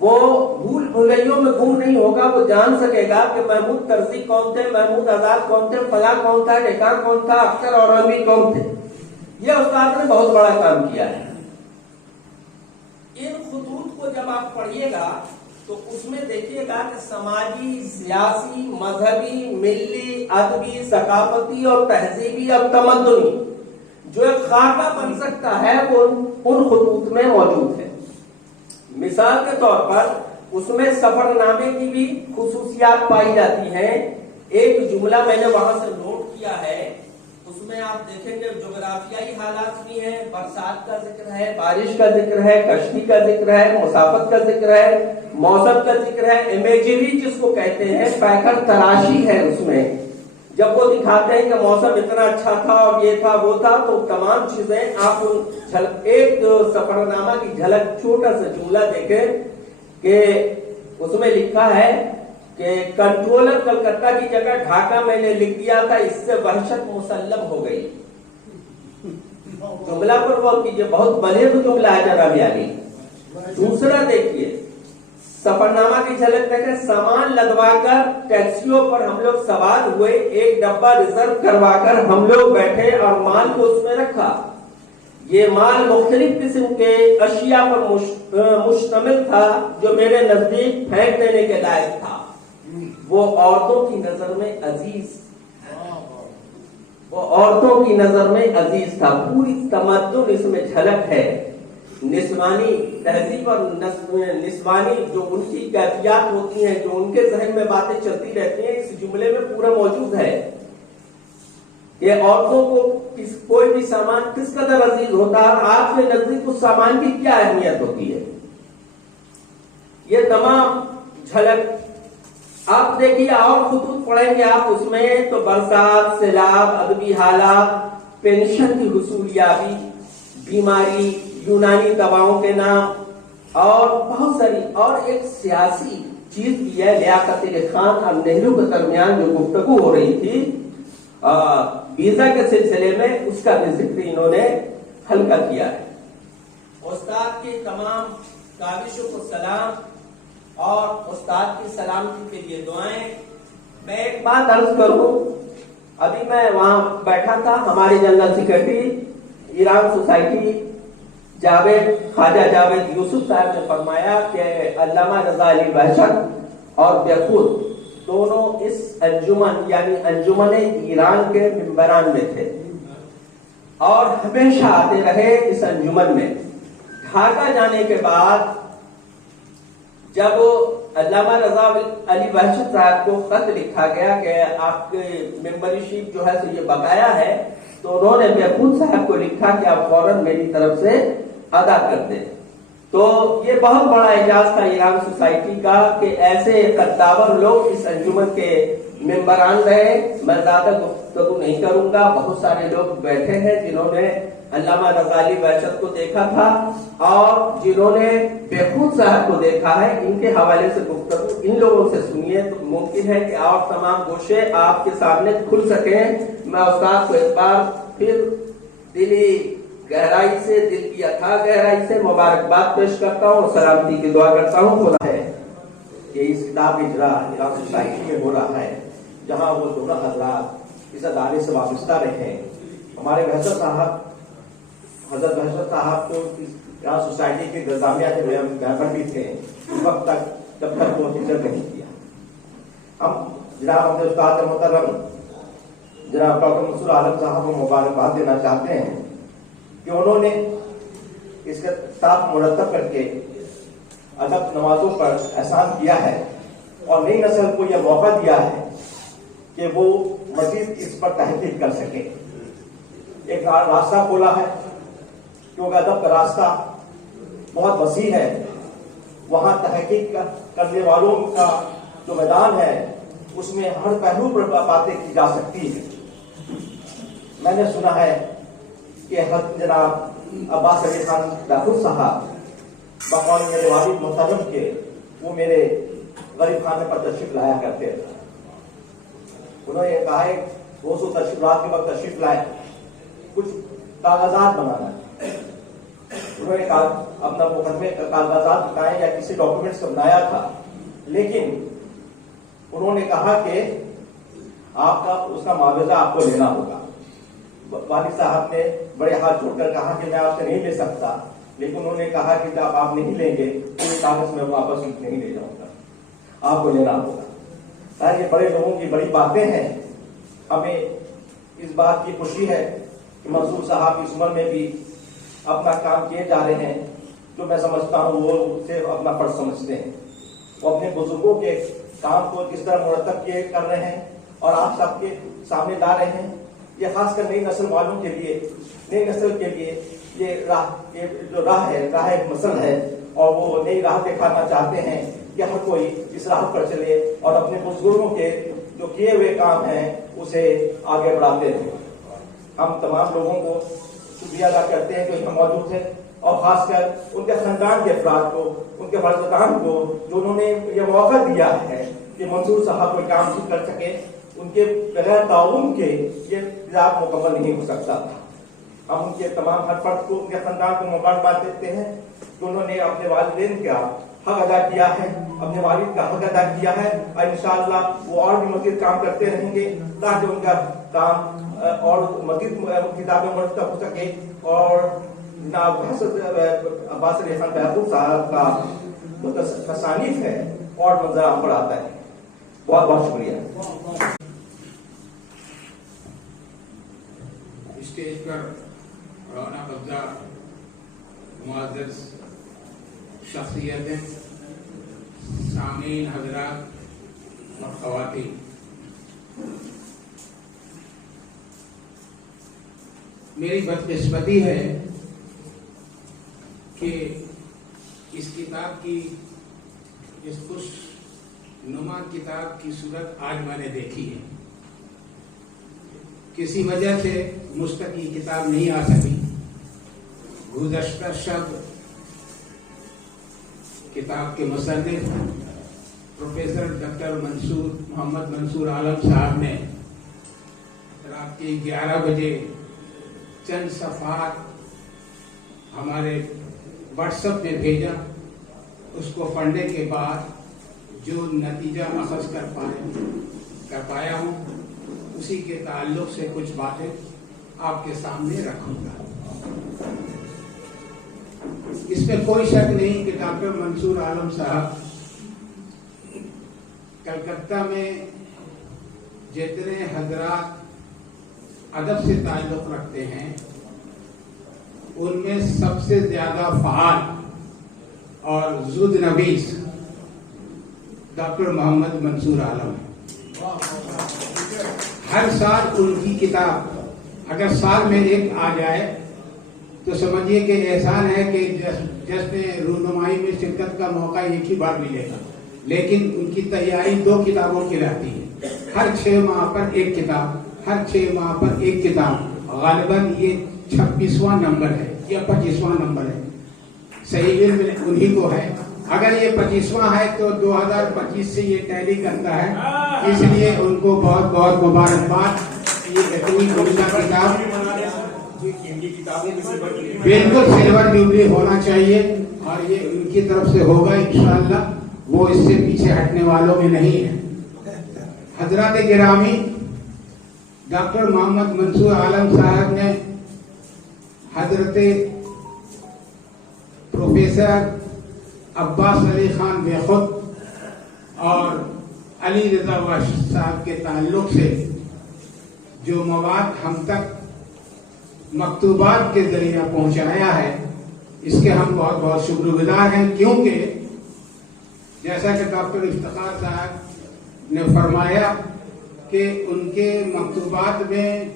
وہ بھول بھلیوں میں گم نہیں ہوگا، وہ جان سکے گا کہ محمود طرزی کون تھے، محمود آزاد کون تھے، فلاں کون تھا، ڈیکار کون تھا، اختر اور عامر کون تھے. یہ استاد نے بہت بڑا کام کیا ہے. ان خطوط کو جب آپ پڑھیے گا تو اس میں دیکھیے گا کہ سماجی، سیاسی، مذہبی، ملی، ادبی، ثقافتی اور تہذیبی اور تمدنی جو ایک خاکہ بن سکتا ہے وہ ان خطوط میں موجود ہے. مثال کے طور پر اس میں سفر نامے کی بھی خصوصیات پائی جاتی ہیں. ایک جملہ میں نے وہاں سے نوٹ کیا ہے، اس میں آپ دیکھیں گے جغرافیائی حالات بھی ہیں، برسات کا ذکر ہے، بارش کا ذکر ہے، کشتی کا ذکر ہے، مسافت کا ذکر ہے، موسم کا ذکر ہے، امیجری جس کو کہتے ہیں، پیکر تراشی ہے. اس میں جب وہ دکھاتے ہیں کہ موسم اتنا اچھا تھا اور یہ تھا وہ تھا، تو تمام چیزیں آپ ایک سفر نامہ کی جھلک چھوٹا سا جملہ دیکھیں کہ اس میں لکھا ہے کہ کنٹرولر کلکتہ کی جگہ ڈھاکہ میں نے لکھ دیا تھا، اس سے وحشت مسلم ہو گئی. جملہ پر غور کیجیے، بہت بلیغ جملہ ہے جناب عالی. دوسرا دیکھیے سفر نامہ کی جھلک دیکھیں، سامان لدوا کر ٹیکسیوں پر ہم لوگ سوار ہوئے، ایک ڈبہ ریزرو کروا کر ہم لوگ بیٹھے اور مال کو اس میں رکھا. یہ مال مختلف قسم کے اشیاء پر مشتمل تھا جو میرے نزدیک پھینک دینے کے لائق تھا. وہ عورتوں کی نظر میں عزیز، وہ عورتوں کی نظر میں عزیز تھا. پوری تمدن اس میں جھلک ہے. نسوانی تہذیب اور نسوانی جو ان کی کیفیات ہوتی ہیں، جو ان کے ذہن میں باتیں چلتی رہتی ہیں، اس جملے میں پورا موجود ہے. یہ عورتوں کو کوئی بھی سامان کس قدر عزیز ہوتا ہے، آپ کے نزدیک اس سامان کی کیا اہمیت ہوتی ہے. یہ تمام جھلک آپ دیکھیے. اور خطوط پڑھیں گے آپ اس میں تو برسات، سیلاب، ادبی حالات، पेंशन की हुसूलियाबी, बीमारी, यूनानी दवाओं के नाम और बहुत सारी, और एक सियासी चीज भी है, लियाकत अली खान और नेहरू के दरमियान जो गुफ्तगू हो रही थी वीजा के सिलसिले में, उसका भी जिक्र इन्होंने हल्का किया है। उस्ताद की तमाम काविशों को सलाम और उस्ताद की सलामती के लिए दुआएं। मैं एक बात अर्ज करूं, अभी मैं वहां बैठा था, हमारे general secretary Iran society Khawaja Javed Yusuf sahab ने फरमाया कि अल्लामा रजा अली बहशत और बेखुद दोनों इस अंजुमन यानी अंजुमन ईरान के मिंबरान में थे और हमेशा आते रहे इस अंजुमन में। ढाका जाने के बाद जब अल्लामा रजा अली बहशत साहब को खत लिखा गया कि आपके मेंबरशिप जो है तो ये बकाया है, तो उन्होंने बेखुद साहब को लिखा कि आप फौरन मेरी तरफ से अदा कर दें। तो ये बहुत बड़ा एजाज था ईरान सोसाइटी का कि ऐसे कद्दावर लोग इस अंजुमन के मेंबरान रहे। मैं ज्यादा गुफ्तगू नहीं करूंगा, बहुत सारे लोग बैठे हैं जिन्होंने अल्लामा रजा अली बहशत को देखा था और जिन्होंने बेखुद साहब को देखा है। इनके हवाले से गुफ्तगू इन लोगों से सुनिए तो मुमकिन है कि और तमाम गोशे आपके सामने खुल सके। मैं उस्ताद को एक बार फिर दिली गहराई से, दिल की अथाह गहराई से मुबारकबाद पेश करता हूँ और सलामती की दुआ करता हूँ। खुदा है कि इस किताब इजरा ईरान सोसाइटी में हो रहा है, जहाँ वो दोनों हजरात इस अदारे से वाबस्ता रहे। हमारे बहशत साहब, हजरत बहशत साहब को ईरान सोसाइटी के गजामिया के मेंबर भी थे उस वक्त तक, जब तक वो हिजरत नहीं किया। हम जनाब अपने उस्ताद मोहतरम जनाब डॉक्टर मंसूर आलम साहब को मुबारकबाद देना चाहते हैं कि उन्होंने इसका किताब मुरतब करके अदब नवाजों पर एहसान किया है और नई नस्ल को यह मौका दिया है कि वो मजीद इस पर तहकीक कर सके। एक रास्ता खोला है क्योंकि अदब का रास्ता बहुत वसी है, वहां तहकीक करने वालों का जो मैदान है उसमें हर पहलू पर बातें की जा सकती है। मैंने सुना है कि जनाब अब्बास अली खान दाखुद साहब बकौल मेरे वालिद मुहतरम के, वो मेरे गरीब खाने पर तशरीफ लाया करते थे। उन्होंने कहा है रोज़ तशरीफात के वक्त तशरीफ लाए, कुछ कागजात बनाना। उन्होंने कहा अपना मुकदमे का कागजात बताए या किसी डॉक्यूमेंट से बनाया था, लेकिन उन्होंने कहा कि आपका उसका मुआवजा आपको लेना होगा। वालिद साहब ने बड़े हाथ जोड़कर कहा कि मैं आपसे नहीं ले सकता, लेकिन उन्होंने कहा कि जब आप नहीं लेंगे तो ये कागज में वापस नहीं ले जाऊंगा, आपको लेना होगा। ये बड़े लोगों की बड़ी बातें हैं। हमें इस बात की खुशी है कि मंसूर साहब इस उम्र में भी अपना काम किए जा रहे हैं, जो मैं समझता हूँ वो उसे अपना फर्ज समझते हैं। वो अपने बुजुर्गों के काम को किस तरह मुरतब किए कर रहे हैं और आप सबके सामने ला रहे हैं। ये खासकर नई नस्ल वालों के लिए, नई नस्ल के लिए ये जो राह है, राह एक मसल है और वो नई राह दिखाना चाहते हैं कि हर कोई इस राह पर चले और अपने बुजुर्गों के जो किए हुए काम हैं उसे आगे बढ़ाते रहे। हम तमाम लोगों को शुक्रिया अदा करते हैं कि हम मौजूद थे और खासकर उनके खानदान के अफराद को, उनके फर्जदान को, जो उन्होंने ये मौका दिया है कि मंसूर साहब कोई काम शुरू कर सके। उनके बगैर ताउन के ये निजाम मुकम्मल नहीं हो सकता था। हम उनके तमाम हर फर्द को, उनके खानदान को मुबारकबाद देते हैं कि उन्होंने अपने वालिदैन का हक अदा किया है, अपने वालिद का हक अदा किया है और इंशाअल्लाह वो और भी मजीद काम करते रहेंगे ताकि उनका काम और मजीद किताबें मुरतब हो सके। और जनाब अब्बास अली खान दाखुद साहब का जो तसानीफ है और मंजर आम पर आता है। बहुत बहुत शुक्रिया। स्टेज पर रौना बब्जा मुअज़्ज़ज़ शख्सियतें, सामीन हज़रात और ख़वातीन, मेरी बदकिस्मती है कि इस किताब की, इस खुशनुमा किताब की सूरत आज मैंने देखी है। किसी वजह से मुझ तक ये किताब नहीं आ सकी। गुज़श्ता शब किताब के मुसन्निफ प्रोफेसर डॉक्टर मोहम्मद मंसूर आलम साहब ने रात के 11 बजे चंद सफ़ात हमारे व्हाट्सएप में भेजा। उसको पढ़ने के बाद जो नतीजा अखज़ कर पाया हूँ, उसी के ताल्लुक से कुछ बातें आपके सामने रखूंगा। इसमें कोई शक नहीं कि डॉक्टर मंसूर आलम साहब कलकत्ता में जितने हजरात अदब से ताल्लुक रखते हैं, उनमें सबसे ज्यादा फ़आल और जुद नवीस डॉक्टर मोहम्मद मंसूर आलम है। हर साल उनकी किताब अगर साल में एक आ जाए तो समझिए कि एहसान है कि जश्न रूनुमाई में शिरकत का मौका एक ही बार मिलेगा। लेकिन उनकी तैयारी 2 किताबों की रहती है, हर 6 माह पर एक किताब, हर 6 माह पर एक किताब। गालिबन ये 26वां नंबर है या 25वां नंबर है, सही इल्म उन्हीं को है। अगर ये 25वां है तो 2025 से ये टैली करता है, इसलिए उनको बहुत बहुत मुबारकबाद। ये इतनी उम्दा किताब बिल्कुल सिल्वर जुबली होना चाहिए और ये उनकी तरफ से होगा इंशाअल्लाह। वो इससे पीछे हटने वालों में नहीं है। हजरत गिरामी डॉक्टर मोहम्मद मंसूर आलम साहब ने हजरत प्रोफेसर अब्बास अली खान बेखुद और अली रजा वाश साहब के ताल्लुक से जो मवाद हम तक मकतूबात के जरिए पहुंचाया है, इसके हम बहुत बहुत शुक्रगुजार हैं। क्योंकि जैसा कि डॉक्टर इफ्तिखार साहब ने फरमाया कि उनके मकतूबात में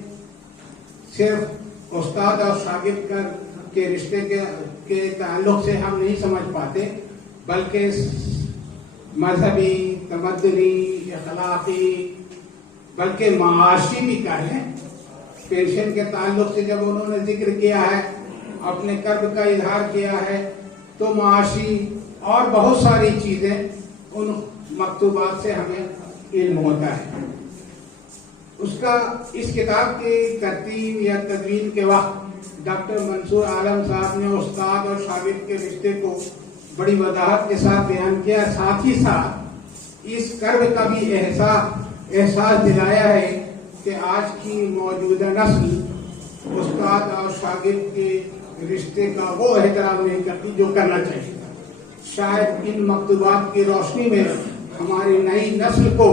सिर्फ उस्ताद और शागिर्द के रिश्ते के ताल्लुक से हम नहीं समझ पाते, बल्कि मजहबी, तमद्दुनी, अखलाकी, बल्कि माशी भी कहें। पेंशन के ताल्लुक से जब उन्होंने जिक्र किया है, अपने कर्ब का इजहार किया है, तो माशी और बहुत सारी चीजें उन मकतूबात से हमें इल्म होता है। उसका इस किताब की तरतीब या तदवीन के वक्त डॉक्टर मंसूर आलम साहब ने उस्ताद और शागिर्द के रिश्ते को बड़ी वजाहत के साथ बयान किया। साथ ही साथ इस कर्ब का भी एहसास दिलाया है कि आज की मौजूदा नस्ल उस्ताद और शागिर्द के रिश्ते का वो एहतराम नहीं करती जो करना चाहिए। शायद इन मकतूबात की रोशनी में हमारी नई नस्ल को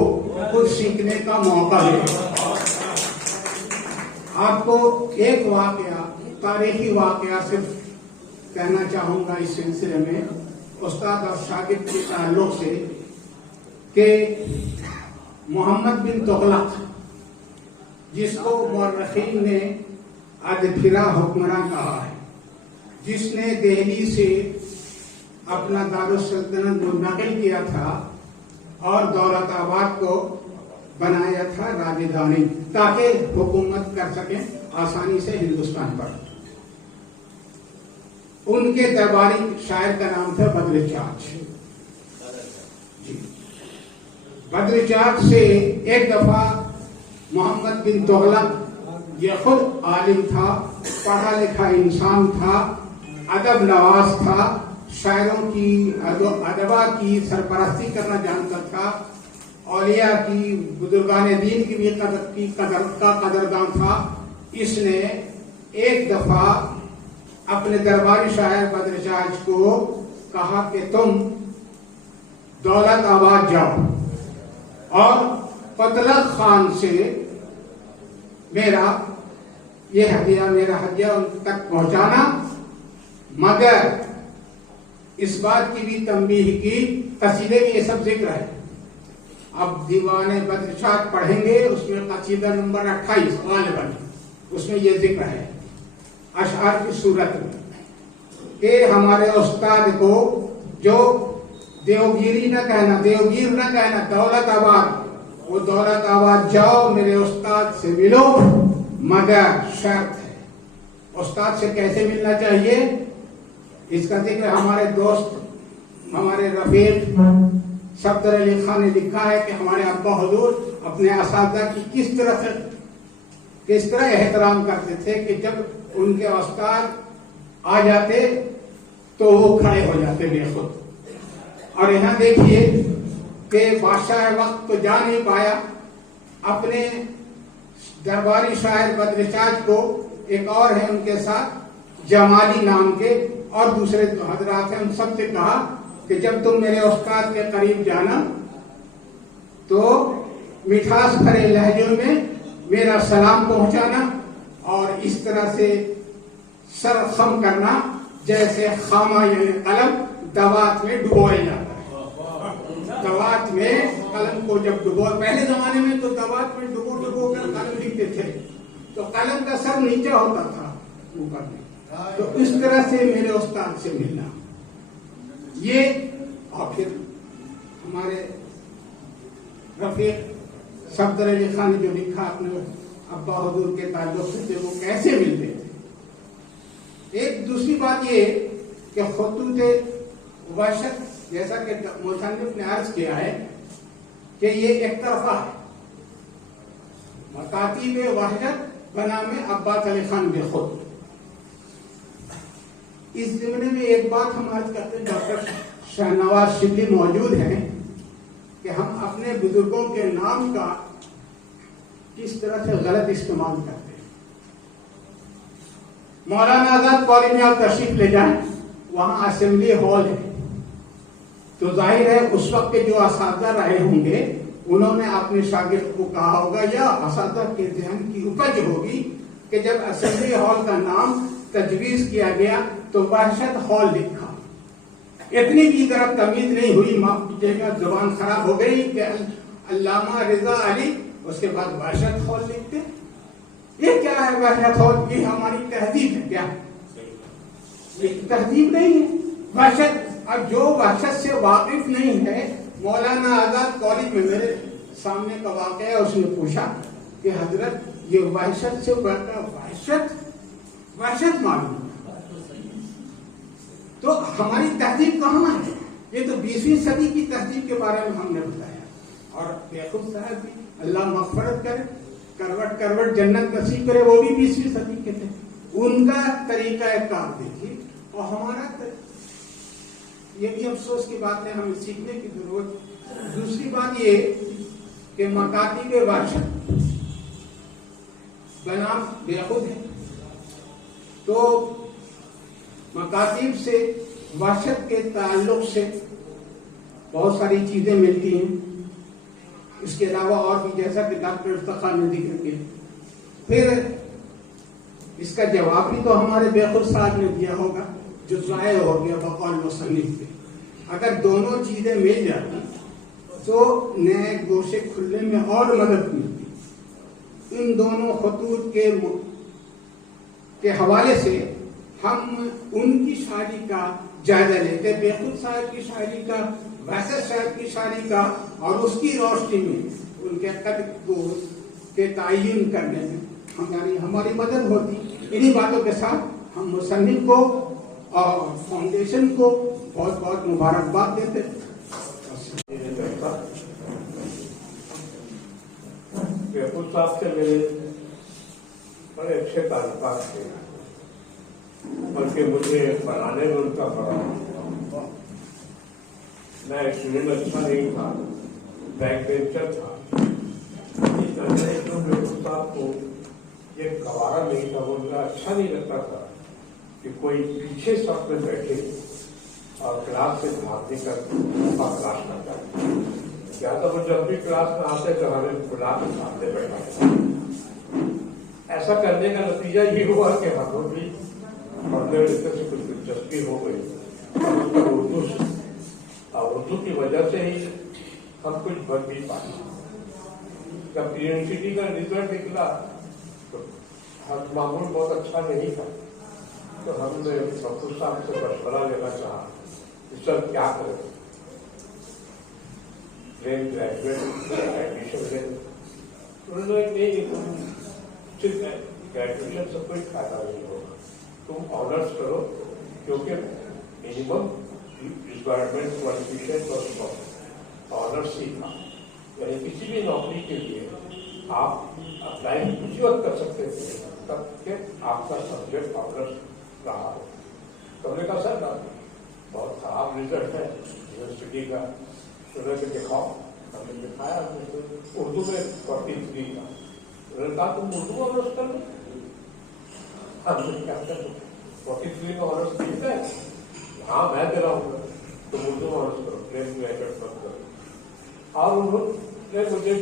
कुछ सीखने का मौका मिले। आपको एक वाकया, तारीखी वाकया सिर्फ कहना चाहूंगा इस सिलसिले में, उस्ताद और शागिर्द के ताल्लुक से, कि मोहम्मद बिन तुगलक, जिसको मुअर्रिखीन ने अदफिरा हुक्मरान कहा है, जिसने दिल्ली से अपना दारुस्सल्तनत मुंतकिल किया था और दौलताबाद को बनाया था राजधानी, ताकि हुकूमत कर सकें आसानी से हिंदुस्तान पर। उनके दरबारी शायर का नाम था बद्रचाच। बद्रचाच से एक दफा मोहम्मद बिन तुगलक, ये खुद आलिम था, पढ़ा लिखा इंसान था, अदब नवाज था, शायरों की अदबा की सरपरस्ती करना जानता था, औलिया की, बुजुर्गान दीन की भी कदरदान था। इसने एक दफा अपने दरबारी शायर बद्रचाच को कहा कि तुम दौलताबाद जाओ और फतलक खान से मेरा हदिया उन तक पहुंचाना, मगर इस बात की भी तंबीह की, कसीदे में ये सब जिक्र है। अब दीवाने बद्रचाच पढ़ेंगे, उसमें कसीदा नंबर 28 गालिबन, उसमें ये जिक्र है अशआर की सूरत में कि हमारे उस्ताद को जो देवगिरी न कहना, देवगिर न कहना, दौलताबाद, वो दौलताबाद जाओ, मेरे उस्ताद से मिलो मगर शर्त है। उस्ताद से कैसे मिलना चाहिए, इसका जिक्र हमारे दोस्त, हमारे रफीक सफदर अली खान ने लिखा है कि हमारे अब्बा हुजूर अपने असातिज़ा की किस तरह एहतराम करते थे कि जब उनके उस्ताद आ जाते तो वो खड़े हो जाते बेखुद। और यहाँ देखिए कि बादशाह वक्त तो जा नहीं पाया, अपने दरबारी शायर बदरिशाज को, एक और है उनके साथ जमाली नाम के, और दूसरे हजरात हैं, उन सबसे कहा कि जब तुम मेरे उस्ताद के करीब जाना तो मिठास भरे लहजों में मेरा सलाम पहुंचाना, और इस तरह से सर खम करना जैसे खामा यानी कलम दवात में डुबोया जाता है। दवात में कलम को जब पहले जमाने में तो दवात में डुबो कर कलम लिखते थे, तो कलम का सर नीचे होता था ऊपर में। तो इस तरह से मेरे उस्ताद से मिलना ये, और फिर हमारे रफीक सफदर अली खान ने जो लिखा अपने अब्बा हुजूर के ताल्लुक से वो कैसे मिलते थे। एक दूसरी बात ये कि खुतूत वहशत, जैसा कि मुसन्निफ ने अर्ज किया है कि ये एक तरफा है। मकातीब वहशत बनामे अब्बास अली खान बेखुद। इस ज़माने में एक बात हम अर्ज करते हैं, डॉक्टर शाहनवाज शिबली मौजूद हैं, कि हम अपने बुजुर्गों के नाम का किस तरह से गलत इस्तेमाल करते हैं। मौलाना आजाद कॉलेज में आप तशरीफ ले जाएं, वहां असेंबली हॉल है, तो जाहिर है उस वक्त के जो असातिज़ा रहे होंगे उन्होंने अपने शागिर्द को कहा होगा, या असातिज़ा के ज़हन की उपज होगी कि जब असेंबली हॉल का नाम तजवीज किया गया तो वहशत हॉल लिखा। इतनी भी तरफ तमीज नहीं हुई, माफ कीजिएगा जुबान खराब हो गई, कि अल्लामा रिजा अली, उसके बाद वहशत हॉल लिखते। ये क्या है वहशत हॉल? ये हमारी तहजीब है क्या? ये तहजीब नहीं है वहशत। अब जो वहशत से वाकिफ नहीं है, मौलाना आजाद कॉलेज में मेरे सामने का वाक़या है, उसने पूछा कि हजरत ये वहशत से वहशत मालूम, तो हमारी तहजीब कहाँ है? ये तो 20वीं सदी की तहजीब के बारे में हमने बताया। और बेखुद साहब भी अल्लाह मग़फ़िरत करे, करवट करवट जन्नत नसीब करे, वो भी 20वीं सदी के थे। उनका तरीका कार देखिए और हमारा ये भी अफसोस की बात है, हमें सीखने की जरूरत। दूसरी बात ये कि मकातीब वहशत बनाम बेखुद है, तो मकातीब से वहशत के ताल्लुक से बहुत सारी चीजें मिलती हैं। इसके अलावा और भी, जैसा कि डॉक्टर इफ्तिखार ने जिक्र किया, फिर इसका जवाब भी तो हमारे बेखुद साहब ने दिया होगा, जो ज़ाय हो गया बकौल मुसन्निफ पे। अगर दोनों चीजें मिल जाती तो नए गोशे खुलने में और मदद मिलती। इन दोनों खतूत के हवाले से हम उनकी शायरी का जायजा लेते, बेखुद साहब की शायरी का, वहशत साहब की शायरी का, और उसकी रोशनी में उनके कद को के तयन करने में हमारी मदद होती। इन्हीं बातों के साथ हम मुसन्निफ को और फाउंडेशन को बहुत बहुत मुबारकबाद देते। बेखुद साहब से मेरे बड़े अच्छे ताल्लुकात थे, बल्कि मुझे बनाने में उनका बड़ा, मैं स्टूडेंट अच्छा नहीं था, बैक बेंचर था। बेखुद साहब को ये गवारा नहीं था, वो अच्छा नहीं लगता था कि कोई पीछे सफ में बैठे और क्लास से भागने का क्लास करता है। क्या तो वो जब भी क्लास में आते तो हमें बुला के सामने बैठा। ऐसा करने का नतीजा ये हुआ कि हमें भी पढ़ने लिखने से कुछ दिलचस्पी हो गई, और उर्दू की वजह से ही हम कुछ बन भी पाए। जब यूनिवर्सिटी का रिजल्ट निकला तो हर मामूल बहुत अच्छा नहीं था, तो हमने बेखुद साहब से मशवरा लेना चाहा, सर क्या करें, ग्रेजुएट एडमिशन ले। उन्होंने ठीक है, ग्रेजुएशन से कोई फायदा नहीं होगा। तुम ऑनर्स करो, क्योंकि मिनिमम रिक्वायरमेंट क्वालिफिकेशन और ऑनर्स ही था। यानी किसी भी नौकरी के लिए आप अप्लाई उसी वक्त कर सकते थे तब कि आपका सब्जेक्ट ऑनर्स रहा हो। तो हमने कहा सर बहुत खराब रिजल्ट है यूनिवर्सिटी का, उन्होंने के दिखाओ। हमने दिखाया, उर्दू में 43 था। उन्होंने कहा तुम उर्दू में ऑनर्स कर लो। हमने क्या कर 43 में ऑनर्स मिलता है? हाँ मैं दे रहा हूँ, तुम उर्दू में ऑनर्स करो, प्लेन ग्रेजुएट मत करो। और उन्होंने मुझे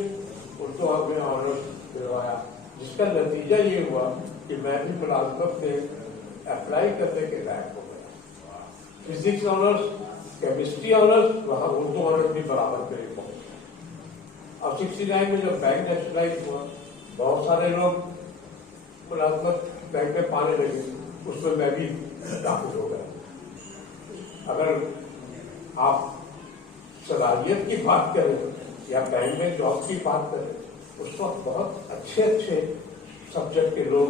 उर्दू में ऑनर्स दिलवाया, जिसका नतीजा ये हुआ कि मैं भी मुलाजमत में अप्लाई करने के लायक हो गया। फिजिक्स ऑनर्स, केमिस्ट्री ऑनर्स, वहाँ उर्दू ऑनर्स भी बराबर करे पहुंचे। अब 69 में जब बैंक नेशनलाइज हुआ, बहुत सारे लोग मुलाजमत बैंक में पाने लगे, उसमें मैं भी दाखिल हो गया। अगर आप सलाहियत की बात करें या बैंक में जॉब की बात करें, उस वक्त बहुत अच्छे अच्छे सब्जेक्ट के लोग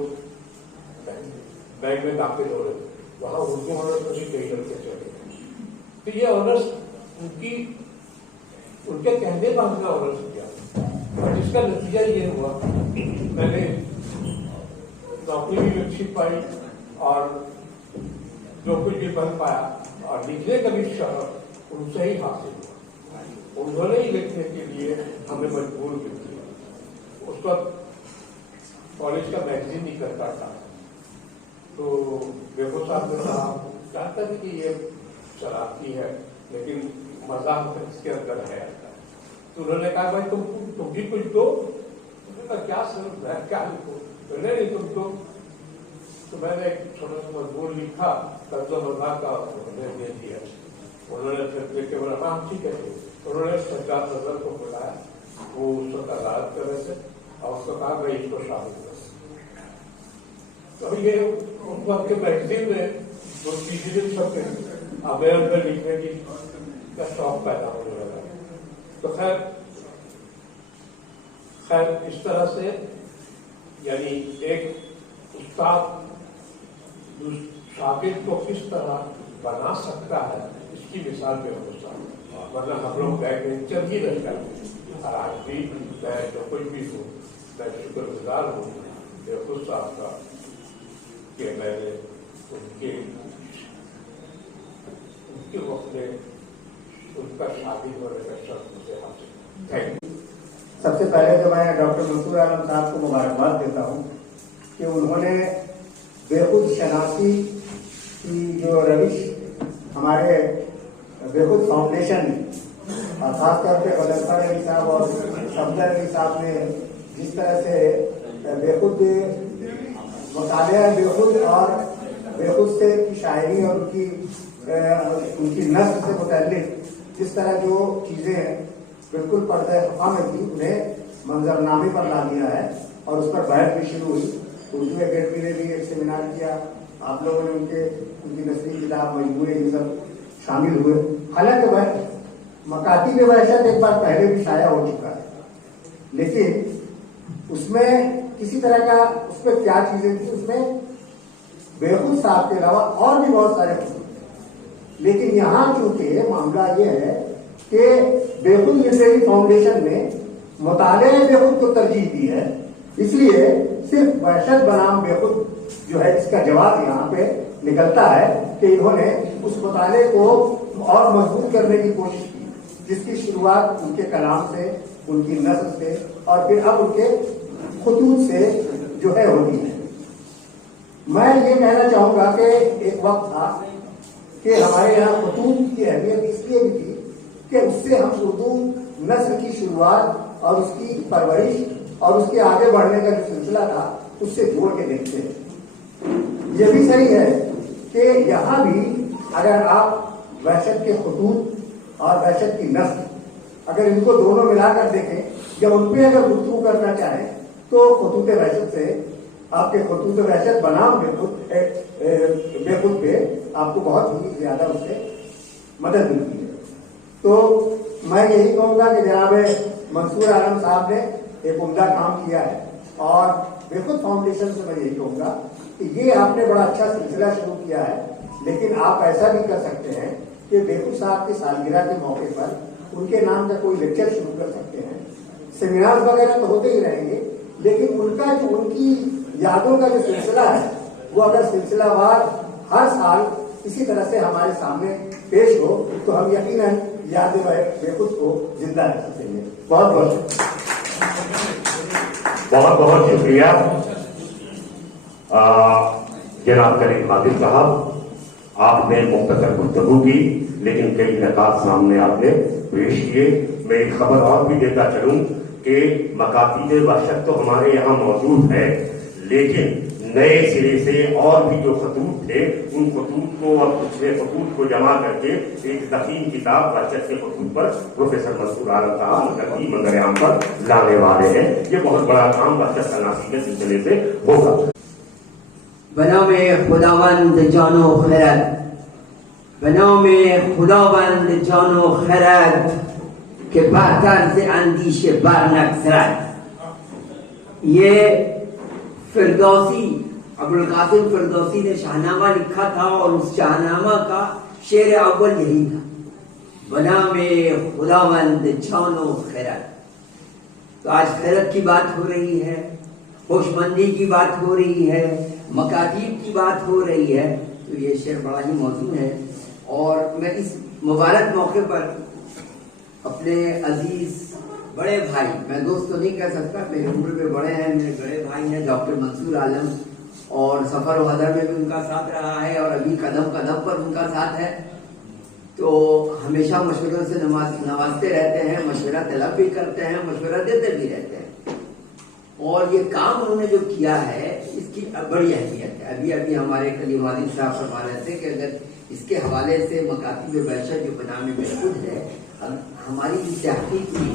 बैंक में दाखिल हो रहे थे। वहाँ उर्दू ऑनर्स में भी कई लड़के चले गए। तो ये ऑनर्स उनके कहने पर हमने ऑनर्स किया, और जिसका नतीजा ये हुआ मैंने नौकरी भी अच्छी पाई और जो कुछ भी बन पाया, और लिखने का भी शौक उनसे ही हासिल हुआ। उन्होंने ही लिखने के लिए हमें मजबूर किया। उस वक्त कॉलेज का मैगजीन निकलता था, तो बेगो साहब ने कहा चाहता थी कि ये शरारती है लेकिन मजाक इसके अंदर है। तो उन्होंने कहा भाई तुम भी कुछ दो। क्या सर मैं क्या लिखूं? नहीं तुम दो। तो मैंने एक छोटा सा मजबूर लिखा, तब मजाक का उन्होंने दे दिया। उन्होंने फिर देख के बोला हाँ ठीक है। उन्होंने सज्जाद नजर को बुलाया, वो उस वक्त अदालत कर रहे थे, और उसको कहा भाई इसको शामिल कर। तो ये उस वक्त के मैगजीन में जो चीजें सबके अमेर में लिखने की का शौक पैदा होने लगा। तो खैर इस तरह से यानी एक उस्ताद शागिर्द को किस तरह बना सकता है, इसकी मिसाल में हो सकता है। वरना हम लोग बैक बेंचर ही रह जाते। और आज भी मैं जो कुछ भी हूँ, मैं शुक्रगुजार हूँ बेखुद साहब का कि मैंने उनके वक्त में उनका शादी होने का शर्त मुझे हासिल। Thank you. सबसे पहले तो मैं डॉक्टर मंसूर आलम साहब को मुबारकबाद देता हूँ कि उन्होंने बेखुद शनासी की जो रविश हमारे बेखुद फाउंडेशन ने, और खासतौर पर गलफर अली साहब और सफदर अली साहब ने जिस तरह से बेखुद मुतालिया बेखुद और बेखुद से की शायरी और उनकी नस्ल से मुतल्लिक जिस तरह जो चीजें बिल्कुल पर्दे खफा में थी, उन्हें मंजरनामे पर ला दिया है और उस पर बहस भी शुरू हुई। उर्दू अकेडमी ने भी एक सेमिनार किया, आप लोगों ने उनकी नस्ली किताब मजबूरी ये सब शामिल हुए। हालांकि वह मकाती वहशत एक बार पहले भी शाया हो चुका है, लेकिन उसमें किसी तरह का उसमें क्या चीजें थी, उसमें बेखुद साहब के अलावा और भी बहुत सारे थे। लेकिन यहाँ चूंकि मामला ये है कि बेखुद लिटरेरी फाउंडेशन ने मुताले बेखुद को तरजीह दी है, इसलिए सिर्फ वहशत बनाम बेखुद जो है इसका जवाब यहाँ पे निकलता है कि इन्होंने उस मुताले को और मजबूत करने की कोशिश की, जिसकी शुरुआत उनके कलाम से, उनकी नस्ल से और फिर अब उनके खुतूत से जो है होती है। मैं ये कहना चाहूंगा कि एक वक्त था कि हमारे यहाँ खुतूत की अहमियत इसलिए भी थी कि उससे हम उर्दू नस्ल की शुरुआत और उसकी परवरिश और उसके आगे बढ़ने का जो सिलसिला था उससे जोड़ के देखते हैं। ये भी सही है कि यहाँ भी अगर आप वहशत के खुतूत और वहशत की नस्ल अगर इनको दोनों मिलाकर देखें, जब उन पर अगर गुफ्तगू करना चाहें तो खुतूत वहशत से आपके खुतूत वहशत बनाम बेखुद पे आपको बहुत ही ज्यादा उससे मदद मिलती है। तो मैं यही कहूंगा कि जनाब मंसूर आलम साहब ने एक उम्दा काम किया है اور بیخود فاؤنڈیشن سے میں یہی کہوں گا کہ یہ آپ نے بڑا اچھا سلسلہ شروع کیا ہے، لیکن آپ ایسا بھی کر سکتے ہیں کہ بیخود صاحب کی سالگرہ کے موقع پر ان کے نام کا کوئی لیکچر شروع کر سکتے ہیں. سیمینار وغیرہ تو ہوتے ہی رہیں گے، لیکن ان کا جو ان کی یادوں کا جو سلسلہ ہے وہ اگر سلسلہ وار ہر سال اسی طرح سے ہمارے سامنے پیش ہو تو ہم یقیناً یاد بیخود کو زندہ رکھ سکیں گے. بہت بہت شکریہ جناب کریم قادر صاحب. آپ نے مختصر گفتگو کی لیکن کئی نکات سامنے آپ نے پیش کیے. میں ایک خبر اور بھی دیتا چلوں کہ مکاتیب وحشت تو ہمارے یہاں موجود ہے، لیکن نئے سرے سے اور بھی جو خطوط تھے ان خطوط کو اور پچھلے خطوط کو جمع کر کے ایک ضخیم کتاب وحشت کے خطوط پر پروفیسر منصور عالم صاحب منگریام پر لانے والے ہیں. یہ بہت بڑا کام وحشت تناسی کے سلسلے سے ہوگا. بنام خداوند جان و خرد، بنام خداوند جان و خرد که برتر ز اندیشه بر نگذرد. یہ فردوسی ابوالقاسم فردوسی نے شاہنامہ لکھا تھا اور اس شاہنامہ کا شعر اول یہی تھا، بنام خداوند جان و خرد. تو آج خرد کی بات ہو رہی ہے، ہوشمندی کی بات ہو رہی ہے، مکاتیب کی بات ہو رہی ہے، تو یہ شعر بڑا ہی موزوں ہے. اور میں اس مبارک موقع پر اپنے عزیز بڑے بھائی، میں دوست تو نہیں کہہ سکتا، میری عمر میں بڑے ہیں، میرے بڑے بھائی ہیں ڈاکٹر منصور عالم، اور سفر و حضر میں بھی ان کا ساتھ رہا ہے اور ابھی قدم قدم پر ان کا ساتھ ہے. تو ہمیشہ مشوروں سے نوازتے رہتے ہیں، مشورہ طلب بھی کرتے ہیں، مشورہ دیتے بھی رہتے ہیں. اور یہ کام انہوں نے جو کیا ہے اس کی بڑی اہمیت ہے. ابھی ہمارے کلیم والد صاحب فرما رہے تھے کہ اگر اس کے حوالے سے مکاتیب وحشت جو بنام بیخود ہے، ہماری جو تحقیقی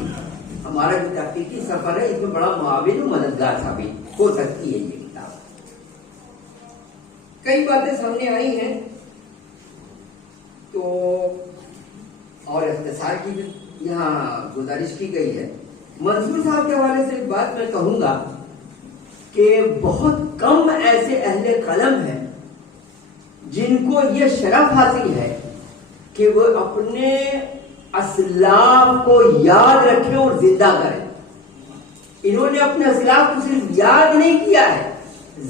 ہمارا جو تحقیقی سفر ہے اس میں بڑا معاون و مددگار ثابت ہو سکتی ہے. یہ کتاب کئی باتیں سامنے آئی ہیں تو اور اختصار کی بھی یہاں گزارش کی گئی ہے. منصور صاحب کے حوالے سے ایک بات میں کہوں گا کہ بہت کم ایسے اہل قلم ہیں جن کو یہ شرف حاصل ہے کہ وہ اپنے اسلاف کو یاد رکھیں اور زندہ کریں. انہوں نے اپنے اسلاف کو صرف یاد نہیں کیا ہے،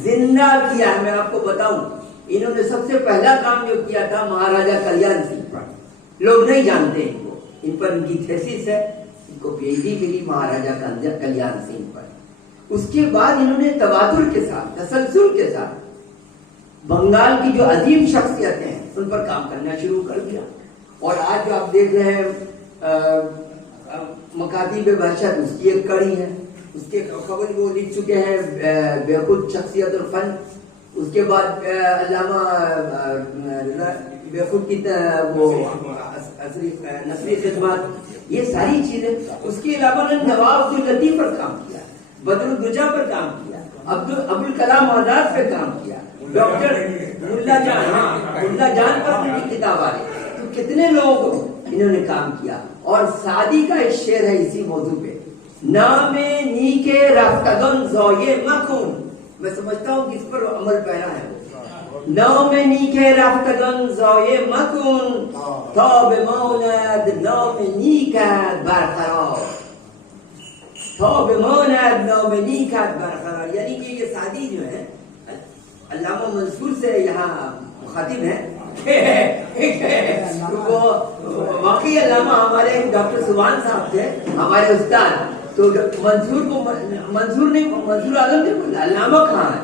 زندہ کیا ہے. میں آپ کو بتاؤں، انہوں نے سب سے پہلا کام جو کیا تھا مہاراجا کلیان سنگھ پر. لوگ نہیں جانتے ان کو، ان پر ان کی تھیسس ہے، ان کو پی ایچ ڈی ملی مہاراجا کلیان سنگھ پر. اس کے بعد انہوں نے تواتر کے ساتھ، تسلسل کے ساتھ بنگال کی جو عظیم شخصیتیں ہیں ان پر کام کرنا شروع کر دیا. اور آج جو آپ دیکھ رہے ہیں مکاتیب وحشت، اس کی ایک کڑی ہے. اس کے خبر وہ لکھ چکے ہیں بیخود شخصیت اور فن. اس کے بعد علامہ بیخود کی وہ نثری خدمات، یہ ساری چیزیں. اس کے علاوہ نے نواب عبداللطیف پر کام کیا، بدر الدجا پر کام کیا، ابوالکلام آزاد پہ کام کیا، ڈاکٹر ملا جان پر ان کی کتاب آ رہی. تو کتنے لوگ انہوں نے کام کیا. اور سعدی کا ایک شعر ہے اسی موضوع پہ، نام نیک رفتگان ضایع مکن. میں سمجھتا ہوں کہ اس پر عمل پیرا ہے. نام نیک رفتگان ضایع مکن تا بماند نام نیکت برقرار. تا بماند نام نیکت برقرار، یعنی کہ یہ سعدی جو ہے علامہ منصور سے یہاں مخاطب ہے. وہ واقعی علامہ ہمارے ڈاکٹر سبحان صاحب تھے ہمارے استاد. تو منصور عالم نے بولا علامہ کہاں ہے،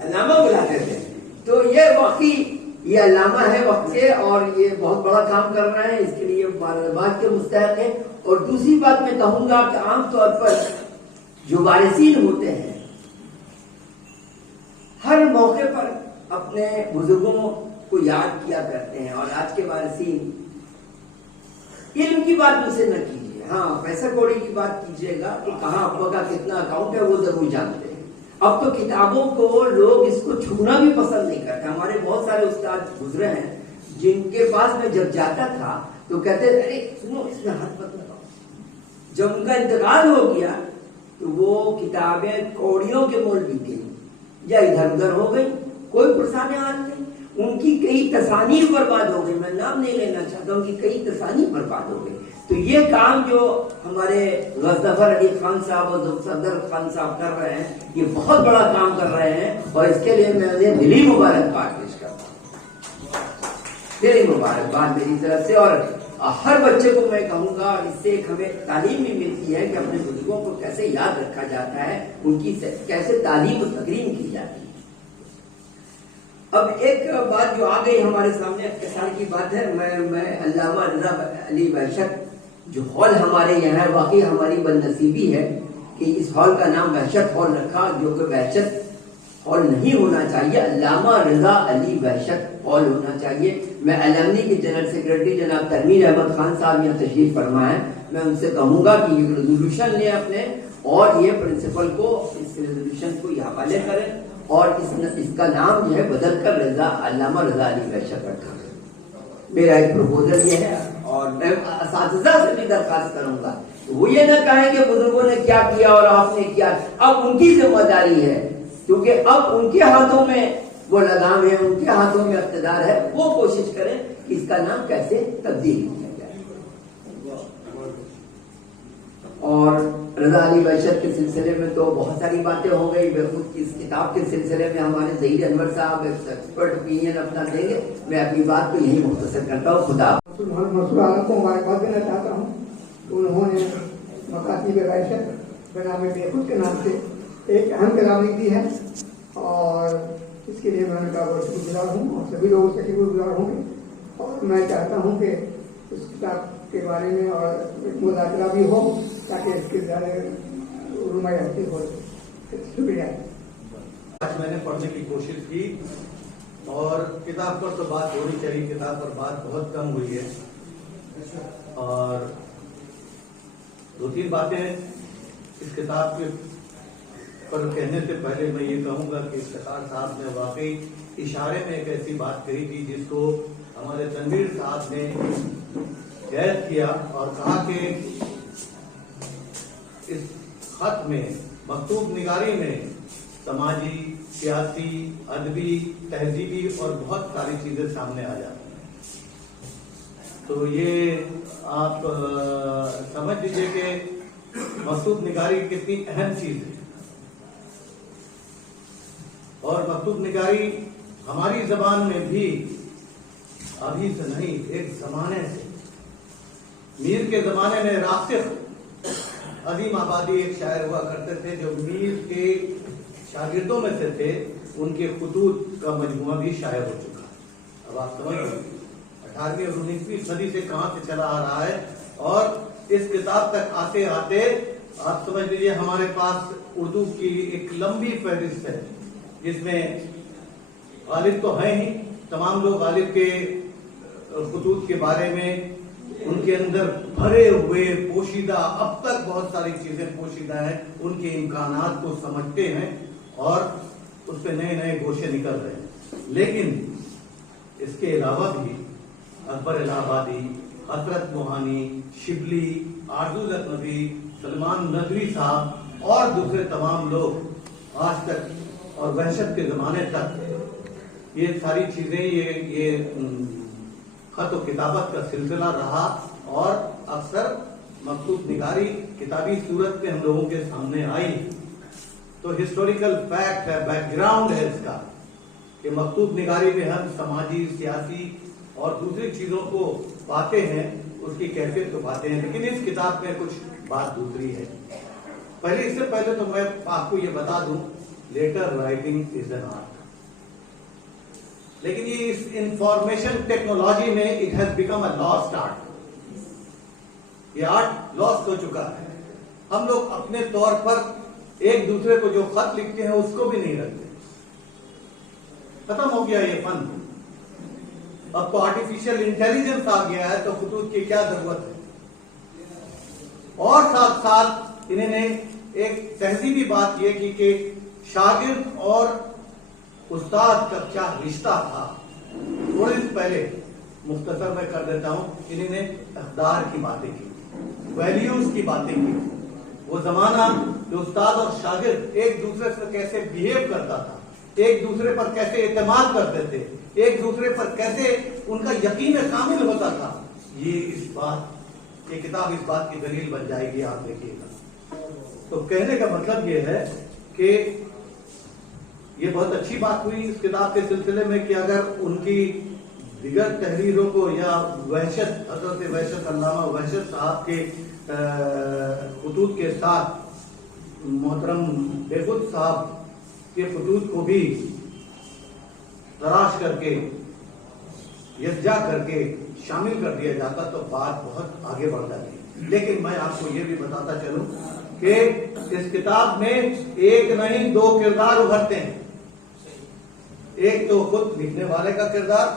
علامہ بلاتے تھے. تو یہ واقعی یہ علامہ ہے وقت سے، اور یہ بہت بڑا کام کر رہے ہیں، اس کے لیے مبارکباد کے مستحق ہیں. اور دوسری بات میں کہوں گا کہ عام طور پر جو وارثین ہوتے ہیں ہر موقع پر اپنے بزرگوں کو یاد کیا کرتے ہیں. اور آج کے وارثین علم کی بات مجھ سے نہ کیجیے، ہاں پیسہ کوڑی کی بات کیجیے گا کہ کہاں ابا کا کتنا اکاؤنٹ ہے وہ ضرور جانتے ہیں. اب تو کتابوں کو لوگ اس کو چھونا بھی پسند نہیں کرتے. ہمارے بہت سارے استاد گزرے ہیں جن کے پاس میں جب جاتا تھا تو کہتے ارے سنو اس میں ہاتھ مت لگاؤ. جب ان کا انتقال ہو گیا تو وہ کتابیں کوڑیوں کے مول بک گئی یا ادھر ادھر ہو گئی، کوئی پرسان حال نہیں. ان کی کئی تصانیف برباد ہو گئی، میں نام نہیں لینا چاہتا ہوں کہ کئی تصانیف برباد ہو گئی. تو یہ کام جو ہمارے غضنفر علی خان صاحب اور صفدر خان صاحب کر رہے ہیں، یہ بہت بڑا کام کر رہے ہیں، اور اس کے لیے میں انہیں دلی مبارکباد پیش کرتا ہوں. دلی مبارکباد میری طرف سے. اور ہر بچے کو میں کہوں گا، اس سے ایک ہمیں تعلیم بھی ملتی ہے کہ اپنے بزرگوں کو کیسے یاد رکھا جاتا ہے، ان کی کیسے تعلیم و تقریم کی جاتی ہے. اب ایک بات جو آ گئی ہمارے سامنے اختصار کی بات ہے. میں علامہ رضا علی وحشت جو ہال ہمارے یہاں ہے، واقعی ہماری بدنصیبی ہے کہ اس ہال کا نام وحشت ہال رکھا، جو کہ وحشت ہال نہیں ہونا چاہیے، علامہ رضا علی وحشت ہال ہونا چاہیے. میں المنی کے جنرل سیکرٹری جناب تنویر احمد خان صاحب یہاں تشریف فرما ہے، میں ان سے کہوں گا کہ یہ ریزولوشن لیں اپنے، اور یہ پرنسپل کو اس ریزولوشن کو یہ حوالے کریں، اور اس کا نام جو ہے بدل کر علامہ رضا علی وحشت رکھا. میرا ایک پروپوزل یہ ہے، اور میں اساتذہ سے بھی درخواست کروں گا وہ یہ نہ کہیں کہ بزرگوں نے کیا کیا اور آپ نے کیا. اب ان کی ذمہ داری ہے، کیونکہ اب ان کے ہاتھوں میں وہ لگام ہے، ان کے ہاتھوں میں اقتدار ہے. وہ کوشش کریں کہ اس کا نام کیسے تبدیل کیا جائے. اور رضا علی وحشت کے سلسلے میں تو بہت ساری باتیں ہو گئی. خود کی اس کتاب کے سلسلے میں ہمارے ظہیر انور صاحب ایکسپرٹ اوپینین اپنا دیں گے. میں اپنی بات کو یہی مختصر کرتا ہوں. خدا منصور عالم کو مبارکباد دینا چاہتا ہوں کہ انہوں نے مکاتیب وحشت بنام بے خود کے نام سے ایک اہم کتاب لکھ دی ہے، اور اس کے لیے میں ان کا بہت شکر گزار ہوں، اور سبھی لوگوں سے شکر گزار ہوں گے. اور میں چاہتا ہوں کہ اس کتاب کے بارے میں اور ایک مذاکرہ بھی ہو تاکہ اس کے زیادہ رونمائی حاصل ہو. شکریہ. آج میں نے پڑھنے کی کوشش کی، اور کتاب پر تو بات ہونی چاہیے، کتاب پر بات بہت کم ہوئی ہے. اور دو تین باتیں اس کتاب کے پر کہنے سے پہلے میں یہ کہوں گا کہ افتخار صاحب نے واقعی اشارے میں ایک ایسی بات کہی تھی جس کو ہمارے تنویر صاحب نے قید کیا، اور کہا کہ اس خط میں، مکتوب نگاری میں سماجی، سیاسی، ادبی، تہذیبی اور بہت ساری چیزیں سامنے آ جاتی ہیں. تو یہ آپ سمجھ لیجیے کہ مکتوب نگاری کتنی اہم چیز ہے. اور مکتوب نگاری ہماری زبان میں بھی ابھی سے نہیں، ایک زمانے سے، میر کے زمانے میں راسخ عظیم آبادی ایک شاعر ہوا کرتے تھے جو میر کے شاگردوں میں سے تھے. ان کے خطوط کا مجموعہ بھی شائع ہو چکا ہے. اب آپ سمجھ لیں 18ویں اور 19ویں صدی سے کہاں سے چلا آ رہا ہے، اور اس کتاب تک آتے آتے آپ سمجھ لیجیے ہمارے پاس اردو کی ایک لمبی فہرست ہے جس میں غالب تو ہیں ہی، تمام لوگ غالب کے خطوط کے بارے میں، ان کے اندر بھرے ہوئے پوشیدہ، اب تک بہت ساری چیزیں پوشیدہ ہیں، ان کے امکانات کو سمجھتے ہیں، اور اس پہ نئے نئے گوشے نکل رہے ہیں. لیکن اس کے علاوہ بھی اکبر الہ آبادی، حضرت موہانی، شبلی، آرزو لکھنوی، سلمان ندوی صاحب اور دوسرے تمام لوگ آج تک اور وحشت کے زمانے تک یہ ساری چیزیں یہ خط و کتابت کا سلسلہ رہا، اور اکثر مکتوب نگاری کتابی صورت میں ہم لوگوں کے سامنے آئی. تو ہسٹوریکل فیکٹ ہے، بیک گراؤنڈ ہے اس کا، کہ مکتوب نگاری میں ہم سماجی، سیاسی اور دوسری چیزوں کو پاتے ہیں، اس کی کیفیت کو پاتے ہیں. لیکن اس کتاب میں کچھ بات دوسری ہے. پہلے اس سے پہلے تو میں آپ کو یہ بتا دوں، letter writing is an art. لیکن یہ اس انفارمیشن ٹیکنالوجی میں it has become a lost art. یہ آرٹ لاسٹ ہو چکا ہے. ہم لوگ اپنے طور پر ایک دوسرے کو جو خط لکھتے ہیں اس کو بھی نہیں رکھتے. ختم ہو گیا یہ فن. اب تو آرٹیفیشل انٹیلیجنس آ گیا ہے، تو خطوط کی کیا ضرورت ہے. اور ساتھ ساتھ انہوں نے ایک تہذیبی بات یہ کی کہ شاگرد اور استاد کا کیا رشتہ تھا. تھوڑے دن پہلے مختصر میں کر دیتا ہوں، انہوں نے اقدار کی باتیں کی، ویلیوز کی باتیں کی. وہ زمانہ جو استاد اور شاگرد ایک دوسرے سے کیسے بہیو کرتا تھا, ایک دوسرے پر کیسے اعتماد کرتے تھے, ایک دوسرے پر کیسے ان کا یقین کامل ہوتا تھا, یہ کتاب اس بات کی دلیل بن جائے گی. آپ دیکھیے گا. تو کہنے کا مطلب یہ ہے کہ یہ بہت اچھی بات ہوئی اس کتاب کے سلسلے میں کہ اگر ان کی دیگر تحریروں کو یا وحشت, حضرت وحشت, علامہ وحشت صاحب کے خطوط کے ساتھ محترم بےخود صاحب کے خطوط کو بھی تراش کر کے یکجا کر کے شامل کر دیا جاتا تو بات بہت آگے بڑھ جاتی. لیکن میں آپ کو یہ بھی بتاتا چلوں کہ اس کتاب میں ایک نہیں 2 کردار ابھرتے ہیں. ایک تو خود لکھنے والے کا کردار,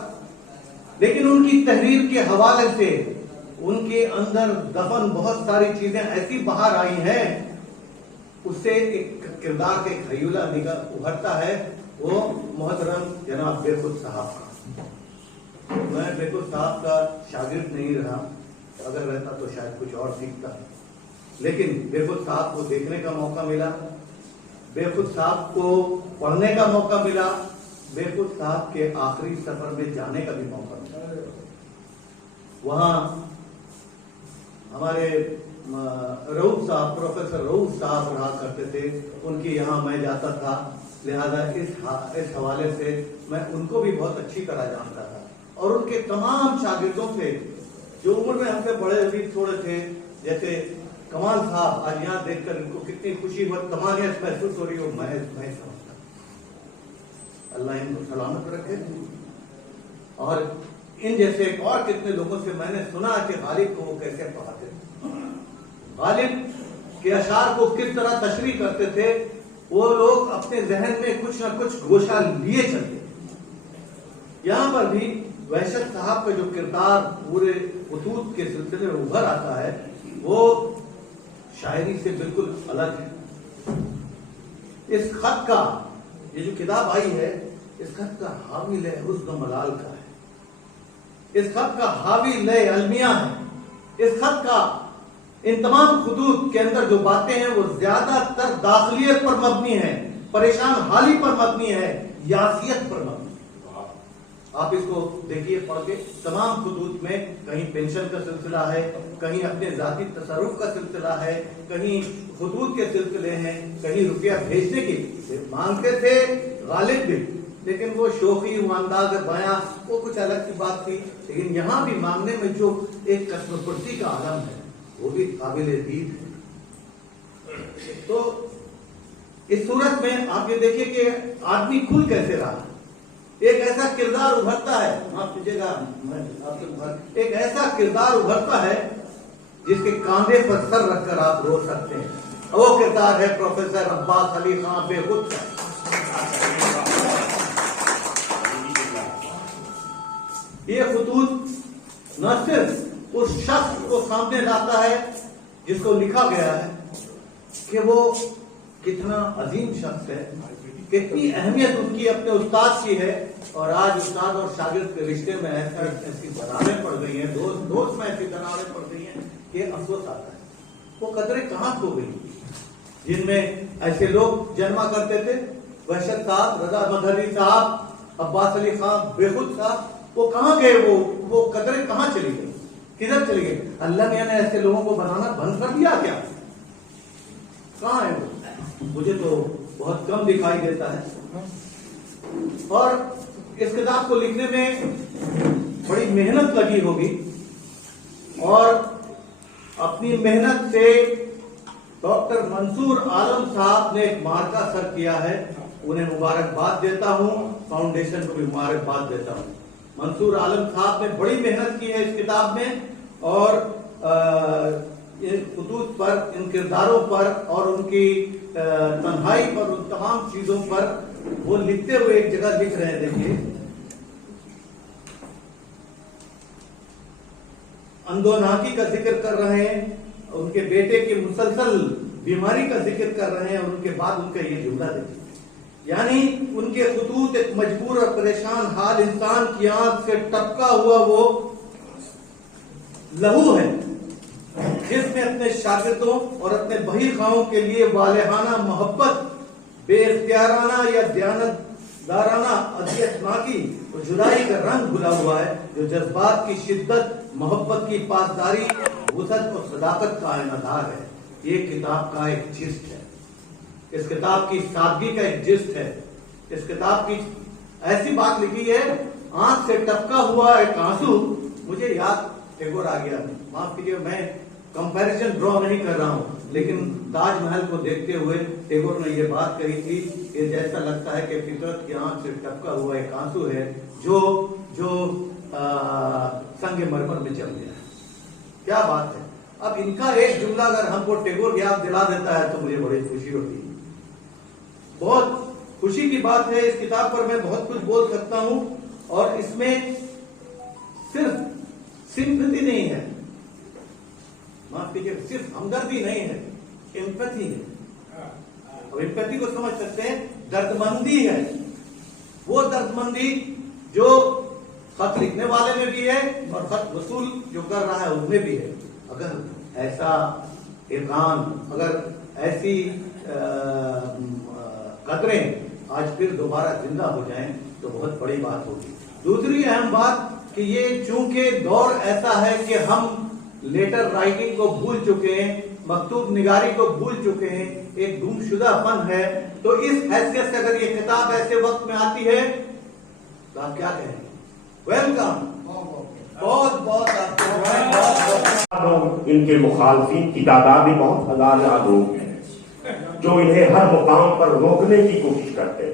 لیکن ان کی تحریر کے حوالے سے ان کے اندر دفن بہت ساری چیزیں ایسی باہر آئی ہیں, اس سے ایک کردار کا ایک خیولہ ابھرتا ہے, وہ محترم جناب بےخود صاحب کا. میں بےخود صاحب کا شاگرد نہیں رہا, اگر رہتا تو شاید کچھ اور سیکھتا, لیکن بےخود صاحب کو دیکھنے کا موقع ملا, بےخود صاحب کو پڑھنے کا موقع ملا, بےخود صاحب کے آخری سفر میں جانے کا بھی موقع ملا. وہاں ہمارے رؤوف صاحب, پروفیسر رؤوف صاحب رہا کرتے تھے, ان کی یہاں میں جاتا تھا, لہذا اس حوالے سے میں ان کو بھی بہت اچھی طرح جانتا تھا. اور ان کے تمام شاگردوں سے جو عمر میں ہم سے بڑے بھی تھوڑے تھے, جیسے کمال صاحب, آج یہاں دیکھ کر ان کو کتنی خوشی اور کمالیت محسوس ہو رہی ہو, میں سمجھتا. اللہ ان کو سلامت رکھے. اور ان جیسے اور کتنے لوگوں سے میں نے سنا کہ غالب کو وہ کیسے پڑھاتے تھے, غالب کے اشعار کو کس طرح تشریح کرتے تھے. وہ لوگ اپنے ذہن میں کچھ نہ کچھ گوشہ لیے چلتے. یہاں پر بھی وحشت صاحب کا جو کردار پورے خطوط کے سلسلے میں ابھر آتا ہے وہ شاعری سے بالکل الگ ہے. اس خط کا, یہ جو کتاب آئی ہے, اس خط کا حاوی لے حسن و ملال کا ہے, اس خط کا حاوی لے المیہ ہے. اس خط کا ان تمام خطوط کے اندر جو باتیں ہیں وہ زیادہ تر داخلیت پر مبنی ہے, پریشان حالی پر مبنی ہے, یاسیت پر مبنی. آپ اس کو دیکھیے پڑھ کے, تمام خطوط میں کہیں پینشن کا سلسلہ ہے, کہیں اپنے ذاتی تصرف کا سلسلہ ہے, کہیں خطوط کے سلسلے ہیں, کہیں روپیہ بھیجنے کی مانگتے تھے غالب بھی, لیکن وہ شوخی, وہ انداز بیاں وہ کچھ الگ سی بات تھی. لیکن یہاں بھی مانگنے میں جو ایک قسم پرسی کا عالم ہے وہ بھی قابل دید ہے. تو اس صورت میں آپ یہ دیکھیے کہ آدمی کھل کیسے رہا. ایک ایسا کردار ابھرتا ہے, معاف کیجیے گا, ایک ایسا کردار ابھرتا ہے جس کے کاندھے پر سر رکھ کر آپ رو سکتے ہیں. وہ کردار ہے پروفیسر عباس علی خان بےخود کا. یہ خطوط نہ صرف اس شخص کو سامنے لاتا ہے جس کو لکھا گیا ہے کہ وہ کتنا عظیم شخص ہے, کتنی اہمیت ان کی اپنے استاد کی ہے, اور آج استاد اور شاگرد کے رشتے میں ایسی دراڑیں پڑ گئی ہیں, دوست میں ایسی دراڑیں پڑ گئی ہیں کہ افسوس آتا ہے. وہ قدریں کہاں کھو گئی جن میں ایسے لوگ جنما کرتے تھے. وحشت صاحب, رضا مظہری صاحب, عباس علی خان بےخود صاحب, وہ کہاں گئے, وہ قدریں کہاں چلی گئی, کدھر چلی گئی؟ اللہ میاں نے ایسے لوگوں کو بنانا بند کر دیا کیا؟ کہاں ہے وہ؟ مجھے تو بہت کم دکھائی دیتا ہے. اور اس کتاب کو لکھنے میں بڑی محنت لگی ہوگی, اور اپنی محنت سے ڈاکٹر منصور عالم صاحب نے ایک مارکا سر کیا ہے. انہیں مبارکباد دیتا ہوں, فاؤنڈیشن کو بھی مبارکباد دیتا ہوں. منصور عالم صاحب نے بڑی محنت کی ہے اس کتاب میں, اور ان خطوط پر, ان کرداروں پر, اور ان کی تنہائی پر, ان تمام چیزوں پر وہ لکھتے ہوئے ایک جگہ لکھ رہے ہیں. دیکھیے, اندوناکی کا ذکر کر رہے ہیں, ان کے بیٹے کی مسلسل بیماری کا ذکر کر رہے ہیں, اور ان کے بعد ان کا یہ جملہ دیکھیے. یعنی ان کے خطوط ایک مجبور اور پریشان حال انسان کی آنکھ سے ٹپکا ہوا وہ لہو ہے जिसने अपने शागिर्दों और अपने बहीखाओं के लिए वालेहाना मोहब्बत, बेख्तियाराना या दयानतदाराना अजियत ना की, वो जुदाई का रंग घुला हुआ है, जो जज्बात की शिद्दत, मोहब्बत की पासदारी, वुसअत और सदाकत का आयनादार है। ये किताब का एक जिस्ट है, इस किताब की सादगी का एक जिस्ट है। इस किताब की ऐसी बात लिखी है, आंख से टपका हुआ एक आंसू, मुझे याद टैगोर आ गया। माफ कीजिए, मैं कंपैरिजन ड्रॉ नहीं कर रहा हूं, लेकिन ताजमहल को देखते हुए टैगोर ने ये बात कही थी कि जैसा लगता है कि फितरत की आंख से टपका हुआ एक आंसू है जो संगमरमर में जम गया। क्या बात है। अब इनका एक जुमला अगर हमको टैगोर याद दिला देता है तो मुझे बड़ी खुशी होती है। बहुत खुशी की बात है। इस किताब पर मैं बहुत कुछ बोल सकता हूं, और इसमें सिर्फ सिंपैथी नहीं है, माफ कीजिए, सिर्फ हमदर्दी नहीं है, एम्पैथी है। अब एम्पैथी को समझ सकते हैं, दर्दमंदी है। वो दर्दमंदी जो खत लिखने वाले में भी है और खत वसूल जो कर रहा है उनमें भी है। अगर ऐसा इरकान, अगर ऐसी कदरें आज फिर दोबारा जिंदा हो जाएं तो बहुत बड़ी बात होगी। दूसरी अहम बात कि ये चूंकि दौर ऐसा है कि हम लेटर राइटिंग को भूल चुके हैं, मकतूब निगारी को भूल चुके हैं, एक गुमशुदा फन है, तो इस हैसियत से अगर ये किताब ऐसे वक्त में आती है तो आप क्या कहेंगे? वेलकम, बहुत बहुत लोग, इनके मुखालफिन की तादाद भी बहुत हजार लोग हैं जो इन्हें हर मुकाम पर रोकने की कोशिश करते हैं।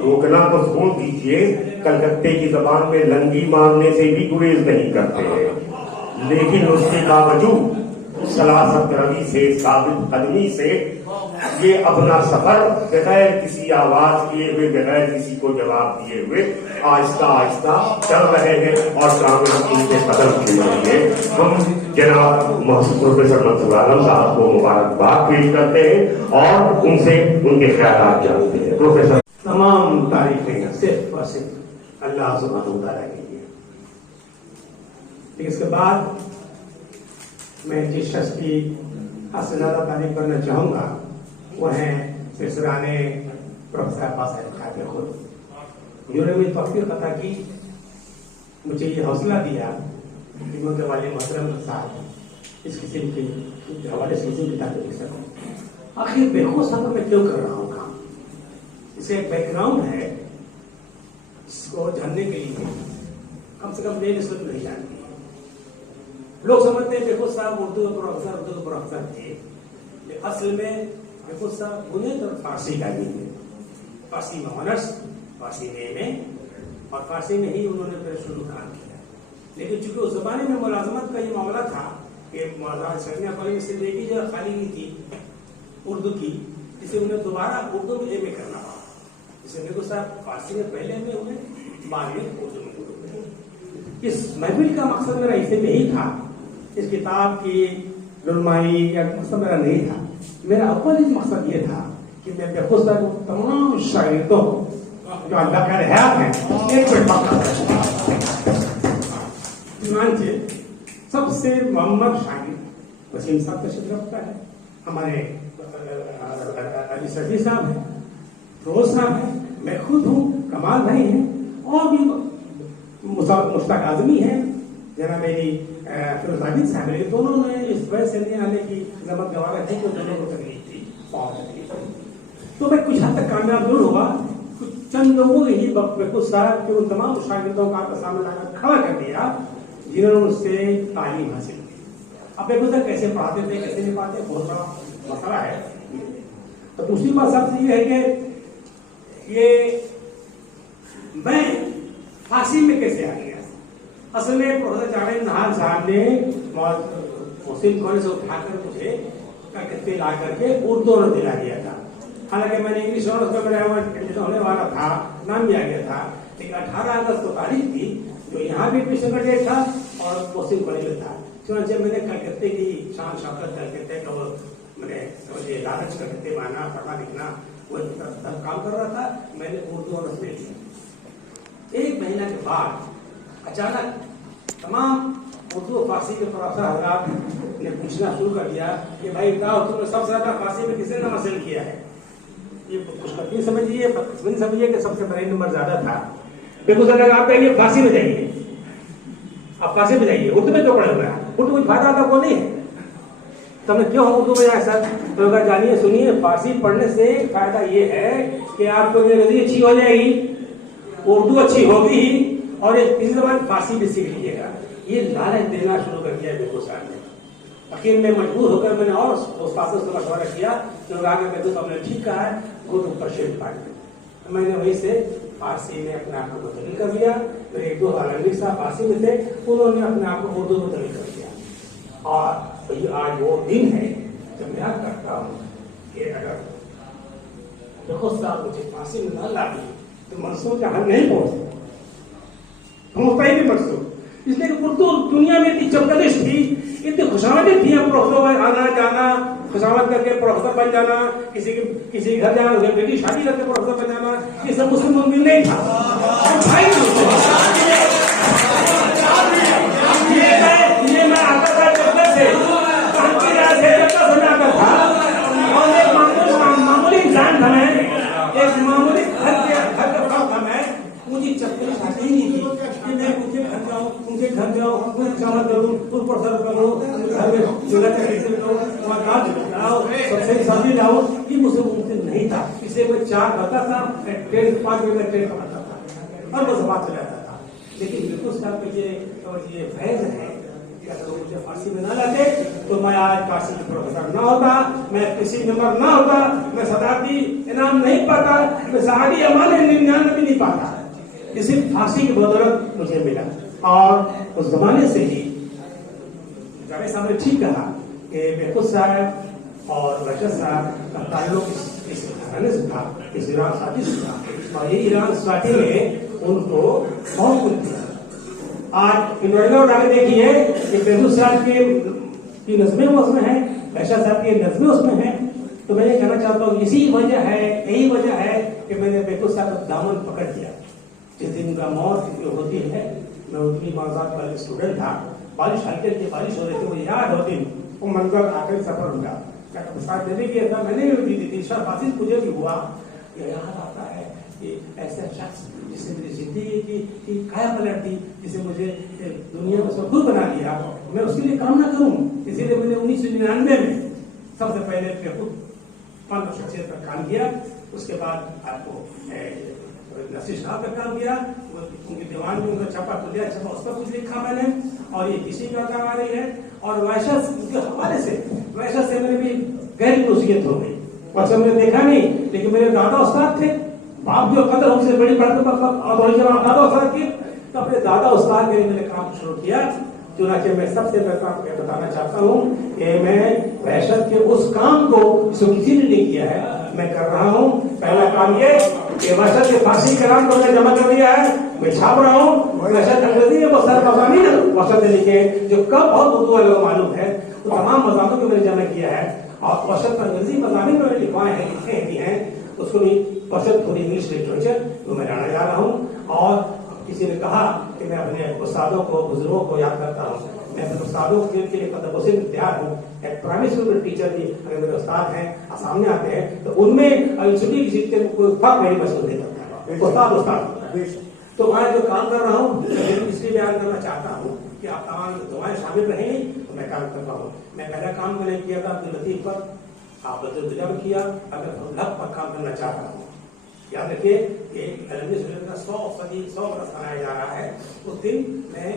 रोकना तो छोड़ दीजिए, कलकत्ते की जबान में लंगी मारने से भी गुरेज नहीं करते हैं, लेकिन उसके बावजूद सलासत रवि से, साबित कदमी से ये अपना सफर बगैर किसी आवाज किए हुए, बगैर किसी को जवाब दिए हुए आहिस्ता आहिस्ता चल रहे हैं और कामयाब इनके कदम चल रही है। हम जनाब प्रोफेसर मंसूर आलम साहब को मुबारकबाद पेश करते हैं और उनसे उनके ख्याल जानते हैं। प्रोफेसर, तमाम तारीफें सिर्फ और सिर्फ अल्लाह सुब्हानहू व तआला के लिए। इसके बाद मैं जिस शख्स की हद से ज्यादा तारीफ करना चाहूंगा वो है सिलसिलाने प्रोफेसर अब्बास अली खान खुद, जिन्होंने मुझे तौफीक अता की, मुझे ये हौसला दिया कि मैं वाले मोहतरम के साथ इस किस्म की हवाले से किसी किताबें लिख सकूं। आखिर बेखौफ सफर में क्यों कर रहा हूँ काम, इसे एक बैकग्राउंड है, इसको जानने के लिए कम से कम नई नस्ल नहीं जानती। लोग समझते हैं बेखौफ साहब उर्दू के प्रोफेसर थे, असल में बेखौफ साहब बुनियाद और फारसी का भी थे। फारसी में ऑनर्स, फारसी में और फारसी में ही उन्होंने फिर शुरू काम किया। लेकिन चूंकि उस जमाने में मुलाजमत का ये मामला था कि सैनिया कॉलेज से लेगी जगह खाली हुई थी उर्दू की, इसे उन्हें दोबारा उर्दू में एम ए करना पड़ा। इसे बेखौफ साहब फारसी में पहले में हुए, बाद में उर्दू में हुए। इस महफिल का मकसद मेरा इसे में ही था, इस किताब की रुलमाई या मकसद मेरा नहीं था। मेरा अव्वल मकसद ये था कि मैं बेखौफ साहब को तमाम शागिर्दों जो अल्लाह का रियात है एक चुनांचे सबसे मोहम्मद शागिर्द वसीम साहब तशरीफ रखता है, हमारे अली सफी साहब है, रोज साहब है, मैं खुद हूँ, कमाल भाई हैं, और भी मुश्ताक आजमी है, जना मेरी फिरोज आबिद साहब है। दोनों ने इस वजह से नहीं आने की जमत गवा रहे थे कि दोनों को तकलीफ थी, बहुत तकलीफ थी। तो मैं कुछ हद तक कामयाब जरूर हुआ। कुछ चंद लोगों ने ही बेखौफ साहब के उन तमाम शागिर्दों का आपके सामने लाकर खड़ा कर दिया जिन्होंने उससे तालीम हासिल की। अब बेखौफ साहब कैसे पढ़ाते थे, कैसे नहीं पढ़ाते, बहुत बड़ा मसला है। तो दूसरी बात सबसे ये है कि ये मैं फांसी में कैसे आ गया। असल में प्रोफेसर जावेद नहान साहब ने मुस्लिम कॉलेज से उठाकर मुझे कलकत्ते ला करके उर्दू में दिला दिया था। हालांकि मैंने इंग्लिश ऑनर्स में मेरा एडमिशन होने वाला था, नाम भी आ गया था, लेकिन 18 अगस्त को तारीख थी जो यहाँ भी एडमिशन का डेट था और मुस्लिम कॉलेज में था। जब मैंने कलकत्ते की शान शौकत कलकत्ते का मैंने समझिए लालच कलकत्ते माना, पढ़ना लिखना वो काम कर रहा था, मैंने उर्दू ऑनर्स में लिया। एक महीना के बाद अचानक तमाम उर्दू फारसी के प्रोफेसर हजरात ने पूछना शुरू कर दिया कि भाई बताओ तुमने सबसे ज्यादा फारसी में किसने नंबर हासिल किया है। ये कुछ कठिन समझिए, समझिए कि सबसे बड़ा नंबर ज्यादा था। बेगूसराय लगा आप कहेंगे फारसी में जाइए, आप फारसी में जाइए, उर्दू में क्यों पढ़े हुए हैं, उर्दू कुछ फायदा था को नहीं है, तो हमने क्यों उर्दू में जाए सर। तो जानिए सुनिए, फारसी पढ़ने से फायदा ये है कि आपको अंग्रेजी अच्छी हो जाएगी, उर्दू अच्छी होगी ही, और एक तीसरी जबान फारसी भी सीख लीजिएगा। ये लालच देना शुरू कर दिया बेगूसराय ने। आखिर में मजबूर होकर मैंने और उस्ताद से मशवरा किया, लोग आगे कहते हमने ठीक कहा है, गो टू पर्शियन पार्ट। मैंने वहीं से फारसी में अपने आप को तब्दील कर लिया। मेरे एक दो अलग साहब फारसी में थे, उन्होंने अपने आप को उर्दू में तब्दील कर दिया। और आज वो दिन है जब मैं याद करता हूँ कि अगर देखो साहब मुझे फांसी में न लागी तो मंसूर का हल नहीं पहुंचता ही नहीं मंसूर। इसलिए उर्दू दुनिया में इतनी चमकलिश थी, इतनी खुशामदी थी, प्रोफेसर आना जाना, खुशामद करके प्रोफेसर बन जाना, किसी घर जाना, उधर बेटी शादी करके प्रोफेसर बन जाना, ये सब मुस्लिम मुमकिन नहीं था। ये मैं आता था जगत से आता था, और एक मामूली इंसान था मैं, एक मामूली घर का मैं, मुझे चक्कर आती ही नहीं थी कि मैं उनके घर जाऊँ, उनके घर जाऊँ, उनकी खुशामद करूँ, उन पर करूँ, घर में जिला कैसे करूँ, वहाँ काम लाओ, सबसे शादी लाओ, ये मुझसे मुमकिन नहीं था। इसलिए मैं 4 बता था, 5 बजे ट्रेन पकड़ता था और वो जबात चला जाता था। लेकिन बिल्कुल साहब ये फैज है, अगर मुझे फारसी में ना लाते तो मैं आज फारसी के प्रोफेसर ना होता, मैं किसी नंबर ना होता, मैं शताब्दी इनाम नहीं पाता, मैं सहादी अमान 99 भी नहीं पाता। इसी फारसी की बदौलत मुझे मिला। और उस जमाने से ही जावेद साहब ने ठीक कहा कि बेखुद साहब और रशद साहब का ताल्लुक इस घराने से था, इस ईरान साथी से था, और ये ईरान साथी में उनको बहुत कुछ दिया। आज इंडोनेशिया उठा के देखिए कि बेखुद साहब की नज़में उसमें है, रशद साहब की नज़में उसमें है। तो मैं ये कहना चाहता हूँ इसी वजह है, यही वजह है कि मैंने बेखुद साहब का दामन पकड़ दिया। जिस दिन का मौत होती है, मैं उतनी बाजात वाले स्टूडेंट था, बारिश हल्की हल्की बारिश हो रही थी, मुझे याद होती वो मंजर आखिरी सफर हुआ, मैं साथ देने की था, मैंने भी दी थी, शाबाशी मुझे भी हुआ। ये याद आता है कि ऐसा शख्स जिसने मेरी जिंदगी की काया पलट दी, जिसे मुझे दुनिया में सबकुछ बना दिया, मैं उसके लिए काम ना करूं। इसीलिए मैंने 1999 में सबसे पहले फन शख्सियत पर काम किया। उसके बाद आपको नसीर साहब का काम किया, उनके दीवान में उनका छपा खुल गया, छपा उस पर कुछ लिखा मैंने, और ये किसी का काम आ रही है। और वैशत के हवाले से वैशत से मैंने भी गहरी नसीहत हो गई। और मैंने देखा नहीं, लेकिन मेरे दादा उस्ताद थे, बाप जो कदर उनसे बड़ी पढ़ते दादा उस्ताद की, तो अपने दादा उस्ताद के लिए मैंने काम शुरू किया। चुनाचे मैं सबसे पहले बताना चाहता हूँ कि मैं वहशत के उस काम को जो किसी ने नहीं किया है मैं कर रहा हूँ। पहला काम ये कि वहशत के फांसी कराम को मैंने जमा कर दिया है, मैं छाप रहा हूँ। वहशत अंग्रेजी में वो सर मज़ामीन वहशत लिखे जो कब बहुत उर्दू वालों को मालूम है, तो तमाम मज़ामों को मैंने जमा किया है। और वहशत अंग्रेजी मज़ामीन में लिखवाए हैं, लिखे हैं, उसको भी वहशत थोड़ी इंग्लिश लिटरेचर वो मैं लाने जा रहा हूँ। और किसी ने कहा कि मैं अपने उस्तादों को, बुजुर्गों को याद करता हूँ, मैं अपने उस्तादों के लिए कदम तैयार हूँ। एक प्राइमरी स्कूल टीचर भी अगर मेरे उस्ताद हैं सामने आते हैं तो उनमें छुट्टी किसी कोई फर्क नहीं महसूस नहीं करता, उस्ताद उस्ताद। तो मैं जो काम कर रहा हूँ इसलिए बयान करना चाहता हूँ कि आप तमाम दुआएं शामिल रहेंगी तो मैं काम कर रहा हूँ। मैं पहला काम मैंने किया था अब्दुल लतीफ पर, आप बदल किया, अब मैं पर काम करना चाहता हूँ। याद रखिए कि का 100 बरस मनाया जा रहा है। उस दिन मैं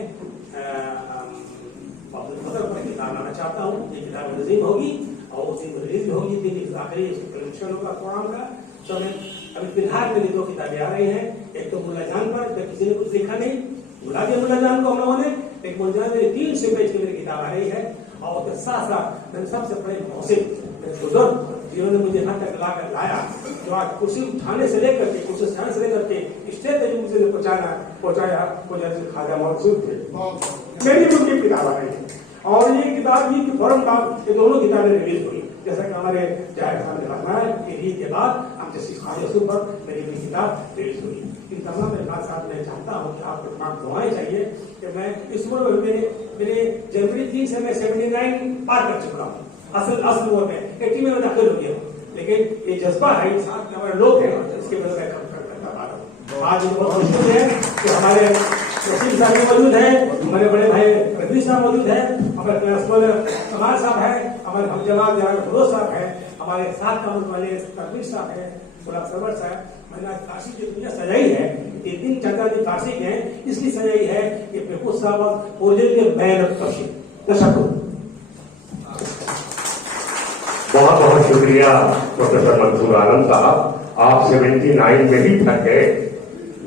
पर किताब लाना चाहता हूँ, ये किताब नजीम होगी और उस दिन रिलीज होगी, दिन आखिरी कलेक्शन होगा कुरान का। तो मैं अभी फिलहाल मेरी 2 किताबें आ रही हैं, एक तो मुल्ला जान पर, जब किसी ने कुछ लिखा नहीं, बुला दिया मुल्ला जान को हम लोगों ने, एक मुल्ला जान मेरी 300 पेज की मेरी किताब आ रही है। और उसके साथ साथ मैंने सबसे बड़े मोहसिन बुजुर्ग जिन्होंने मुझे यहाँ तक लाकर लाया, जो आज कुर्सी उठाने से लेकर के, कुर्सी उठाने से लेकर के स्टेज तक मुझे पहुंचाया खाजा मौजूद थे, मेरी उनकी किताब आ रही है। और ये किताब भी फौरन बाद ये दोनों किताबें रिलीज हुई, जैसा कि हमारे जाहिर साहब ने बताया कि शहीद के बाद हम जस्टिस खालिद रसूल पर मेरी अपनी किताब रिलीज हुई। इन तमाम साथ मैं चाहता हूँ कि आपको तमाम दुआएं चाहिए कि मैं इस उम्र में मेरे जनवरी 3 से मैं 79 पार कर चुका हूँ। असल उम्र में 80 में मैं दाखिल हो गया हूँ, लेकिन ये जज्बा है, साथ में हमारे लोग हैं, इसके वजह से मैं कम कर पा रहा हूँ। आज बहुत खुशी है कि हमारे वसीम साहब भी मौजूद है, हमारे बड़े भाई रजनी साहब मौजूद है, हमारे प्रिंसिपल कमाल साहब है, हमारे हम जवाब फिरोज साहब है, हमारे साथ काम वाले तकबीर साहब है, गुलाब सरवर साहब। मैंने आज फांसी की दुनिया सजाई है, ये दिन 14 दिन फांसी के हैं, इसलिए सजाई है कि बेहूद साहब और के मेहनत कशी तशक्कुर। बहुत बहुत शुक्रिया प्रोफेसर मंसूर आलम साहब, आप 79 में ही थक गए,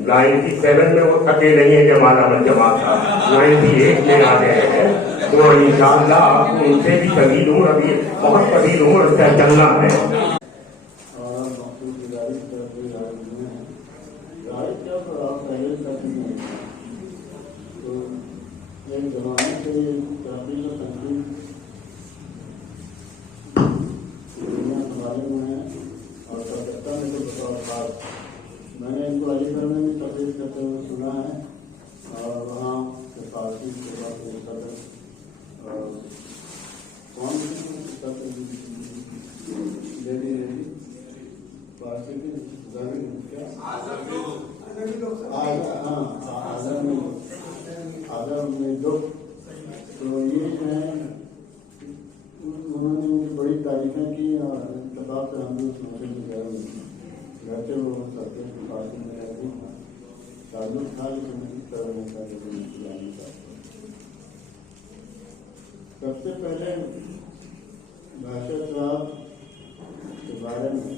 97 में वो थके नहीं है जमाल अहमद जमात साहब, 98 में आ गए हैं, तो इंशाअल्लाह आपको उनसे भी तवील उम्र, अभी बहुत तवील उम्र तय चलना है। मैंने इनको अलीगढ़ में भी तकरीर करते हुए सुना है और वहाँ से फारसी के बाद कौन लेडी फारसी की आदम में दुख, तो ये जो है उन्होंने उनकी बड़ी तारीफें की और इत्तेफाक से हम लोग सोचे रहते वो सबके फारसी में रहती ताल्लुक था, लेकिन इस तरह नहीं था। सबसे पहले भाषा साहब के बारे में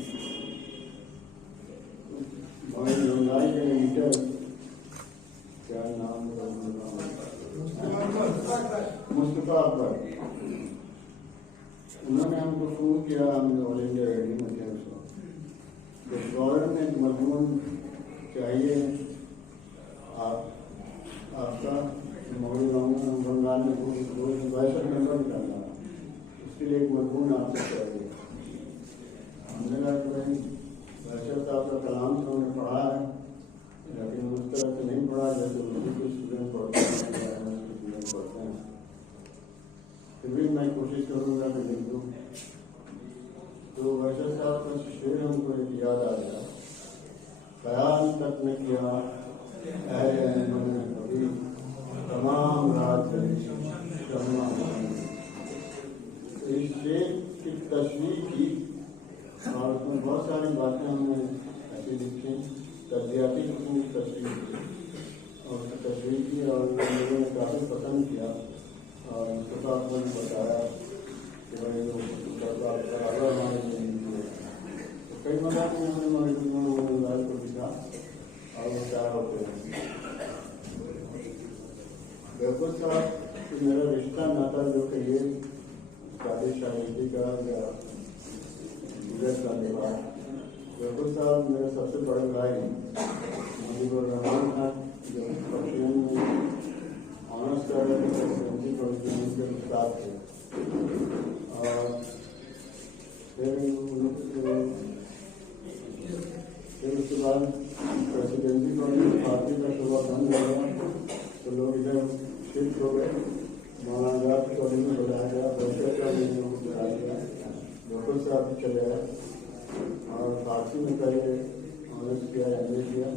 महंगाई के लीडर क्या नाम मुस्तफा अकबर, उन्होंने हमको फोन किया, हमने ऑल इंडिया रेडियो में थे उस वक्त, गवर्नमेंट में एक मजमून चाहिए आपका मौली बंगाल में वैसा नंबर निकालना, उसके लिए एक मजमून आपसे चाहिए। हमने कहा कि भाई वैसे तो आपका कलाम से हमने पढ़ा है, लेकिन उस तरह से नहीं पढ़ा जैसे उर्दू के स्टूडेंट पढ़ते हैं, फिर भी मैं कोशिश करूँगा कि लिख दूँ। तो वैसे साहब का शेर हमको एक याद आ गया, ख्याल तक न किया मैंने कभी तमाम रात इस शेर की तशरीह की और उसमें बहुत सारी बातें हमने ऐसी लिखी, तजियाती किस्म की तशरीह की और उसकी तशरीह की और लोगों ने काफ़ी पसंद किया और मुस्तफा अकबर ने बताया कि भाई बराबर हमारे लिए तो कई मकान में हमने मोबाइल को लिखा और वो क्या होते हैं। बेहकुद साहब मेरा रिश्ता नाता जो कि ये शादी का या गुजर का निभा, बेहकुद साहब मेरे सबसे बड़े भाई मुजीबुर रहमान था जो पर्शियन में ऑनर्स कर रहे थे, के साथ थे और फिर उसके बाद प्रेसिडेंसी कॉलेज फारसी का शोबा बंद हो गया तो लोग इधर शिफ्ट हो गए, मौलाना कॉलेज में बुलाया गया, बैचलर का बुलाया गया, बेहकुद साहब भी चले गए और फारसी में पहले ऑनर्स किया, एमए किया,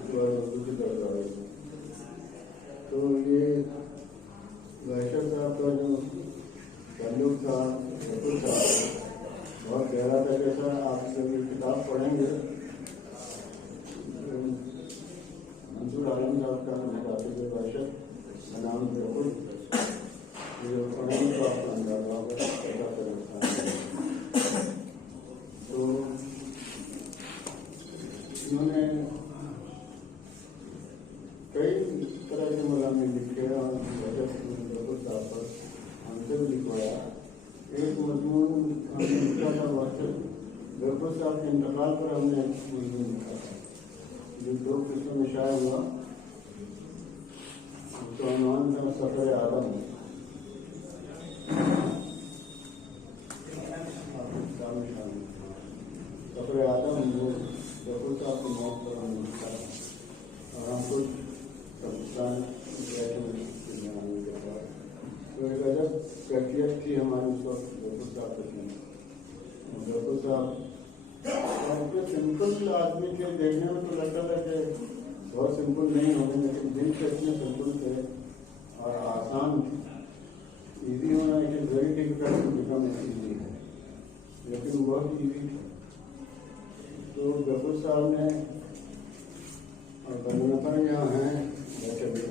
उसके बाद उर्दू की तरफ आ गए। तो ये वैशर साहब का जो ताल्लुक था बेहकुद साहब बहुत गहरा था। जैसा आप जब ये किताब पढ़ेंगे मंसूर आलम साहब का मुखातिब वैशर का नाम बेहकुद, ये पढ़ेंगे तो आपको अंदाजा होगा कैसा तरह। तो इन्होंने कई तरह के मलामे लिखे और बेहकुद साहब पर हमसे भी लिखवाया। एक मजमून हमने लिखा था वाट्सएप, बेहकुद साहब के इंतकाल पर हमने मजमून लिखा था जो 2 किस्मों में शायद हुआ, उसका नाम था सफर आदम। सफर आदम वो जयपुर साहब की मौत पर हम लिखा और हम खुद पाकिस्तान आने के बाद तो एक अजब कैफियत थी हमारी उस वक्त जयपुर साहब के जयपुर साहब उनके सिंपल आदमी के देखने में तो लगता था कि बहुत सिंपल नहीं होंगे, लेकिन दिल से इतने सिंपल थे और आसान थे। ईजी होना it is very difficult to become easy है, लेकिन बहुत ईजी था। तो गफूर साहब ने और बंदनफर यहाँ हैं बैठे हुए,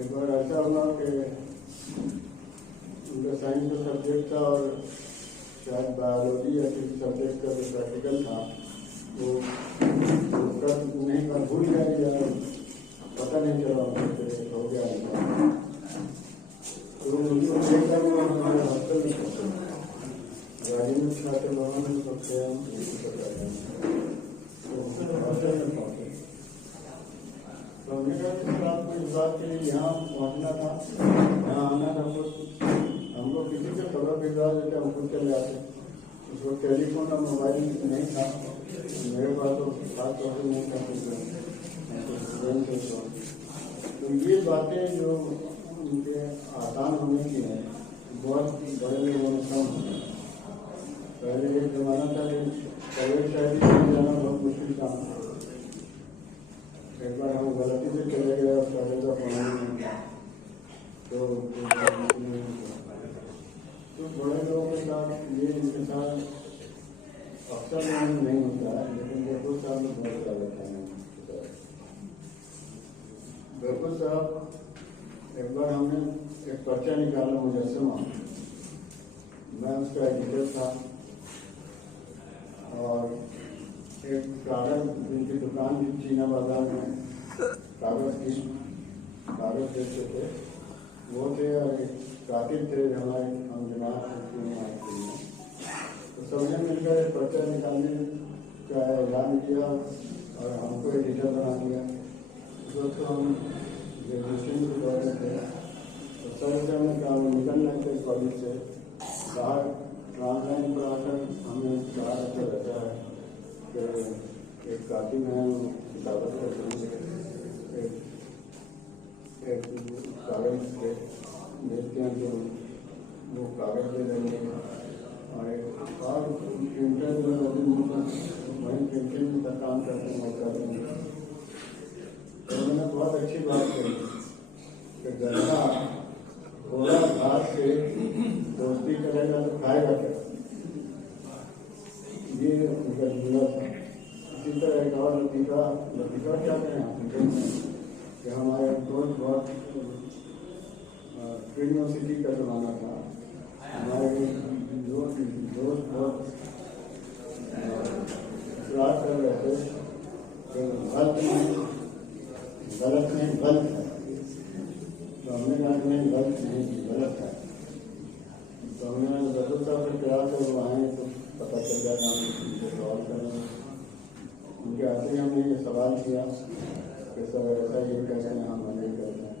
एक बार ऐसा हुआ कि उनका साइंस का सब्जेक्ट था और शायद बायोलॉजी या किसी सब्जेक्ट का जो प्रैक्टिकल था वो उसका नहीं कर भूल गया या पता नहीं चला हो गया। तो उनको देखकर वो हमारे हॉस्टल में पहुंचे, गाड़ी में छात्र भवन में पहुंचे, हॉस्टल में पहुंचे। तो हमने कहा कि आपको इस बात के लिए यहाँ पहुंचना था, यहाँ आना था, कुछ हमको किसी से खबर भिजवा देते, हम खुद चले आते। उस वक्त टेलीफोन और मोबाइल नहीं था, मेरे पास तो खास तौर पर नहीं था। तो ये बातें जो उनके आसान होने की हैं, बहुत बड़े लोगों में कम होते हैं। पहले एक जमाना था कि प्राइवेट शहरी में जाना बहुत मुश्किल काम था। एक बार हम गलती से चले गए और पहले का पानी नहीं था, तो बड़े लोगों के साथ ये इनके साथ अक्सर नहीं होता है, लेकिन जयपुर साहब में बहुत ज़्यादा था। जयपुर साहब एक बार हमने एक पर्चा निकाला मुजस्समा, मैं उसका एडिटर था और एक कागज जिनकी दुकान थी चीना बाजार में, कागज बेचते थे वो थे, और एक कातिल थे हमारे हम जमात तो सबने मिलकर एक पर्चा निकालने का ऐलान किया और हमको एडिटर बना दिया। दोस्तों हम ग्रेजुएशन के दौर में थे, तो सर से हमने कहा निकल रहे थे कॉलेज से बाहर, ट्रांसलाइन पर आकर हमने कहा अच्छा रहता है कि एक कातिल है किताबत एक कागज देखते हैं, तो वो कागज दे देंगे और प्रिंटर वहीं प्रिंटिंग का काम करते हैं मौका देंगे। तो उन्होंने बहुत अच्छी बात कही कि गधा घोड़ा घास से दोस्ती करेगा तो खाएगा क्या, ये उनका जुमला था। इसी तरह एक और लतीफा क्या करें कि हमारे दोस्त बहुत यूनिवर्सिटी का जमाना था, हमारे दोस्त बहुत इतराज कर रहे थे कि गलत नहीं गलत है। तो हमने कहा कि नहीं गलत नहीं गलत है। तो हमने जरूर साहब से कहा कि वो आए तो पता चल जाएगा, हम सवाल करेंगे। उनके आते ही हमने ये सवाल किया कि सर ऐसा ये कैसे हम नहीं करते हैं।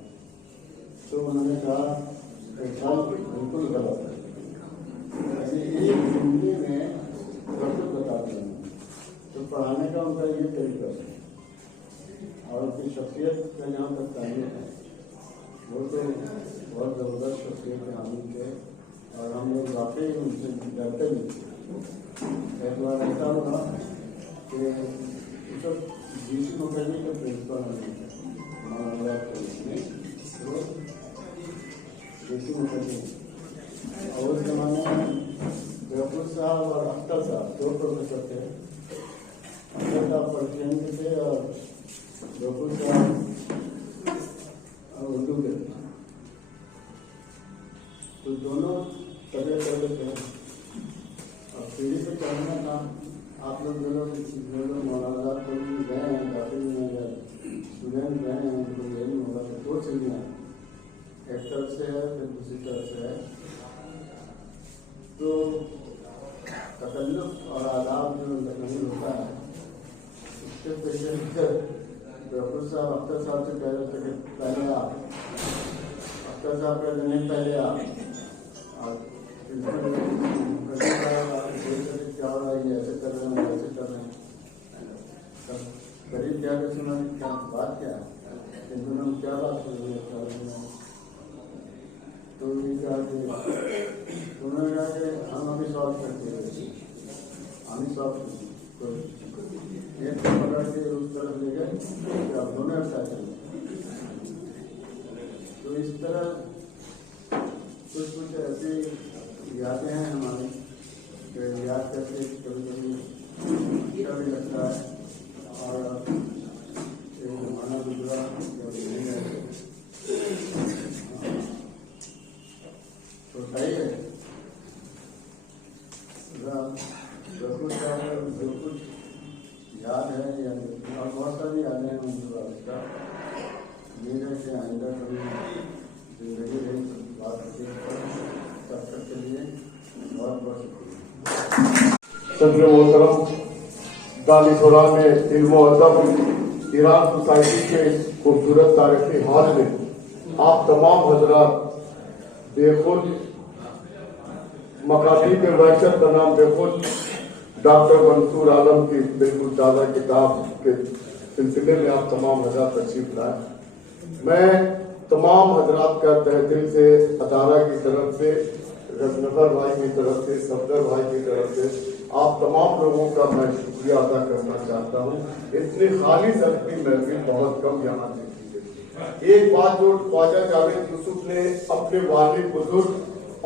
तो उन्होंने कहा कि सर बिल्कुल गलत है, एक हिंदी में सब कुछ बताते हैं। तो पढ़ाने का उनका ये तरीका है और उनकी शख्सियत का जहाँ तक तारीफ है, वो तो बहुत ज़बरदस्त शख्सियत के हामिल थे और हम लोग वाकई उनसे डरते भी थे। एक बार ऐसा हुआ कि DC मुखर्जी के प्रिंसिपल हमारा DC मुखर्जी, और उस जमाने में जयपुर साहब और अख्तर साहब दो प्रोफेसर थे। अख्तर साहब पर्शियन के थे और जयपुर साहब उर्दू के थे। तो दोनों तगड़े थे और सीढ़ी पे चढ़ना था। आप लोग जो लोग मौलाना कॉलेज में गए हैं, दाखिल में या स्टूडेंट गए हैं, उनको ये नहीं होगा कि दो सीढ़ियाँ एक तरफ से है फिर दूसरी तरफ से है। तो तकल्लुफ और आदाब जो नहीं होता है, उसके पीछे जयपुर साहब अख्तर साहब से कह रहे थे कि पहले आप, अख्तर साहब कहते नहीं पहले आप, और क्या उन्होंने क्या बात किया, इन दोनों में क्या बात हुई, तो ये कहा कि उन्होंने कहा कि हम अभी सॉल्व करते हैं, हम ही सॉल्व करते एक पकड़ के उस तरफ ले गए कि आप दोनों एक साथ चले। तो इस तरह कुछ कुछ ऐसी यादें हैं हमारी, याद करके कभी कभी अच्छा भी लगता है। और एक जमाना गुजरा जब नहीं है तो सही है, जो कुछ याद है या और बहुत सारी यादें हैं मंजूर का। मेरे से आइंदा कभी जिंदगी रही बात करते तब तक के लिए बहुत बहुत शुक्रिया। सदर मोहतरम दानिशोरा में इल्म अदब ईरान सोसाइटी के खूबसूरत तारीखी हॉल में आप तमाम हजरात बेखुद मकाती के वहशत का नाम बेखुद डॉक्टर मंसूर आलम की बिल्कुल ताज़ा किताब के सिलसिले में आप तमाम हजरात तशरीफ लाए। मैं तमाम हजरात का तहे दिल से अदारा की तरफ से, रजनफर भाई की तरफ से, सफदर भाई की तरफ से आप तमाम लोगों का मैं शुक्रिया अदा करना चाहता हूँ। इतनी खालिश अपनी महफिल बहुत कम यहाँ देखी गई। एक बात जो ख्वाजा जावेद यूसुफ ने अपने वालिद बुजुर्ग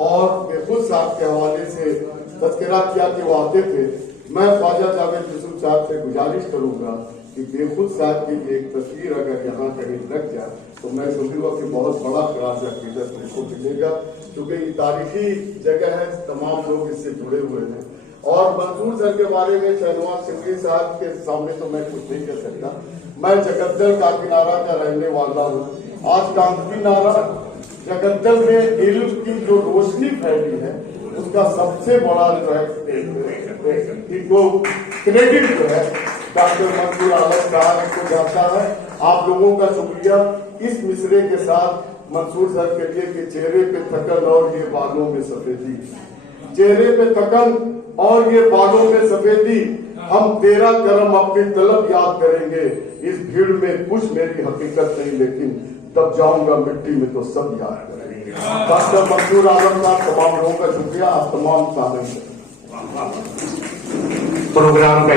और बेखुद साहब के हवाले से तज़किरा किया कि वो आते थे, मैं ख्वाजा जावेद यूसुफ साहब से गुजारिश करूंगा कि बेखुद साहब की एक तस्वीर अगर यहाँ कहीं लग जाए तो मैं समझूंगा कि बहुत बड़ा खराज अकीदत मुझको मिलेगा, क्योंकि ये तारीखी जगह है, तमाम लोग इससे जुड़े हुए हैं। और मंसूर सर के बारे में शहनवाज सिंघी साहब के सामने तो मैं कुछ नहीं कह सकता। मैं जगद्दल काकीनारा का रहने वाला हूँ। आज काकीनारा जगद्दल में इल्म की जो रोशनी फैली है उसका सबसे बड़ा जो है इनको क्रेडिट जो है डॉक्टर मंसूर आलम साहब को जाता है। आप लोगों का शुक्रिया। इस मिसरे के साथ मंसूर सर के लिए कि चेहरे पे थकन और ये बालों में सफेदी, चेहरे पे थकन और ये बालों में सफेदी, हम तेरा करम अपनी तलब याद करेंगे। इस भीड़ में कुछ मेरी हकीकत नहीं, लेकिन तब जाऊंगा मिट्टी में तो सब याद करेंगे। डॉक्टर मंसूर आलम साहब, तमाम लोगों का शुक्रिया। आप तमाम सामने प्रोग्राम का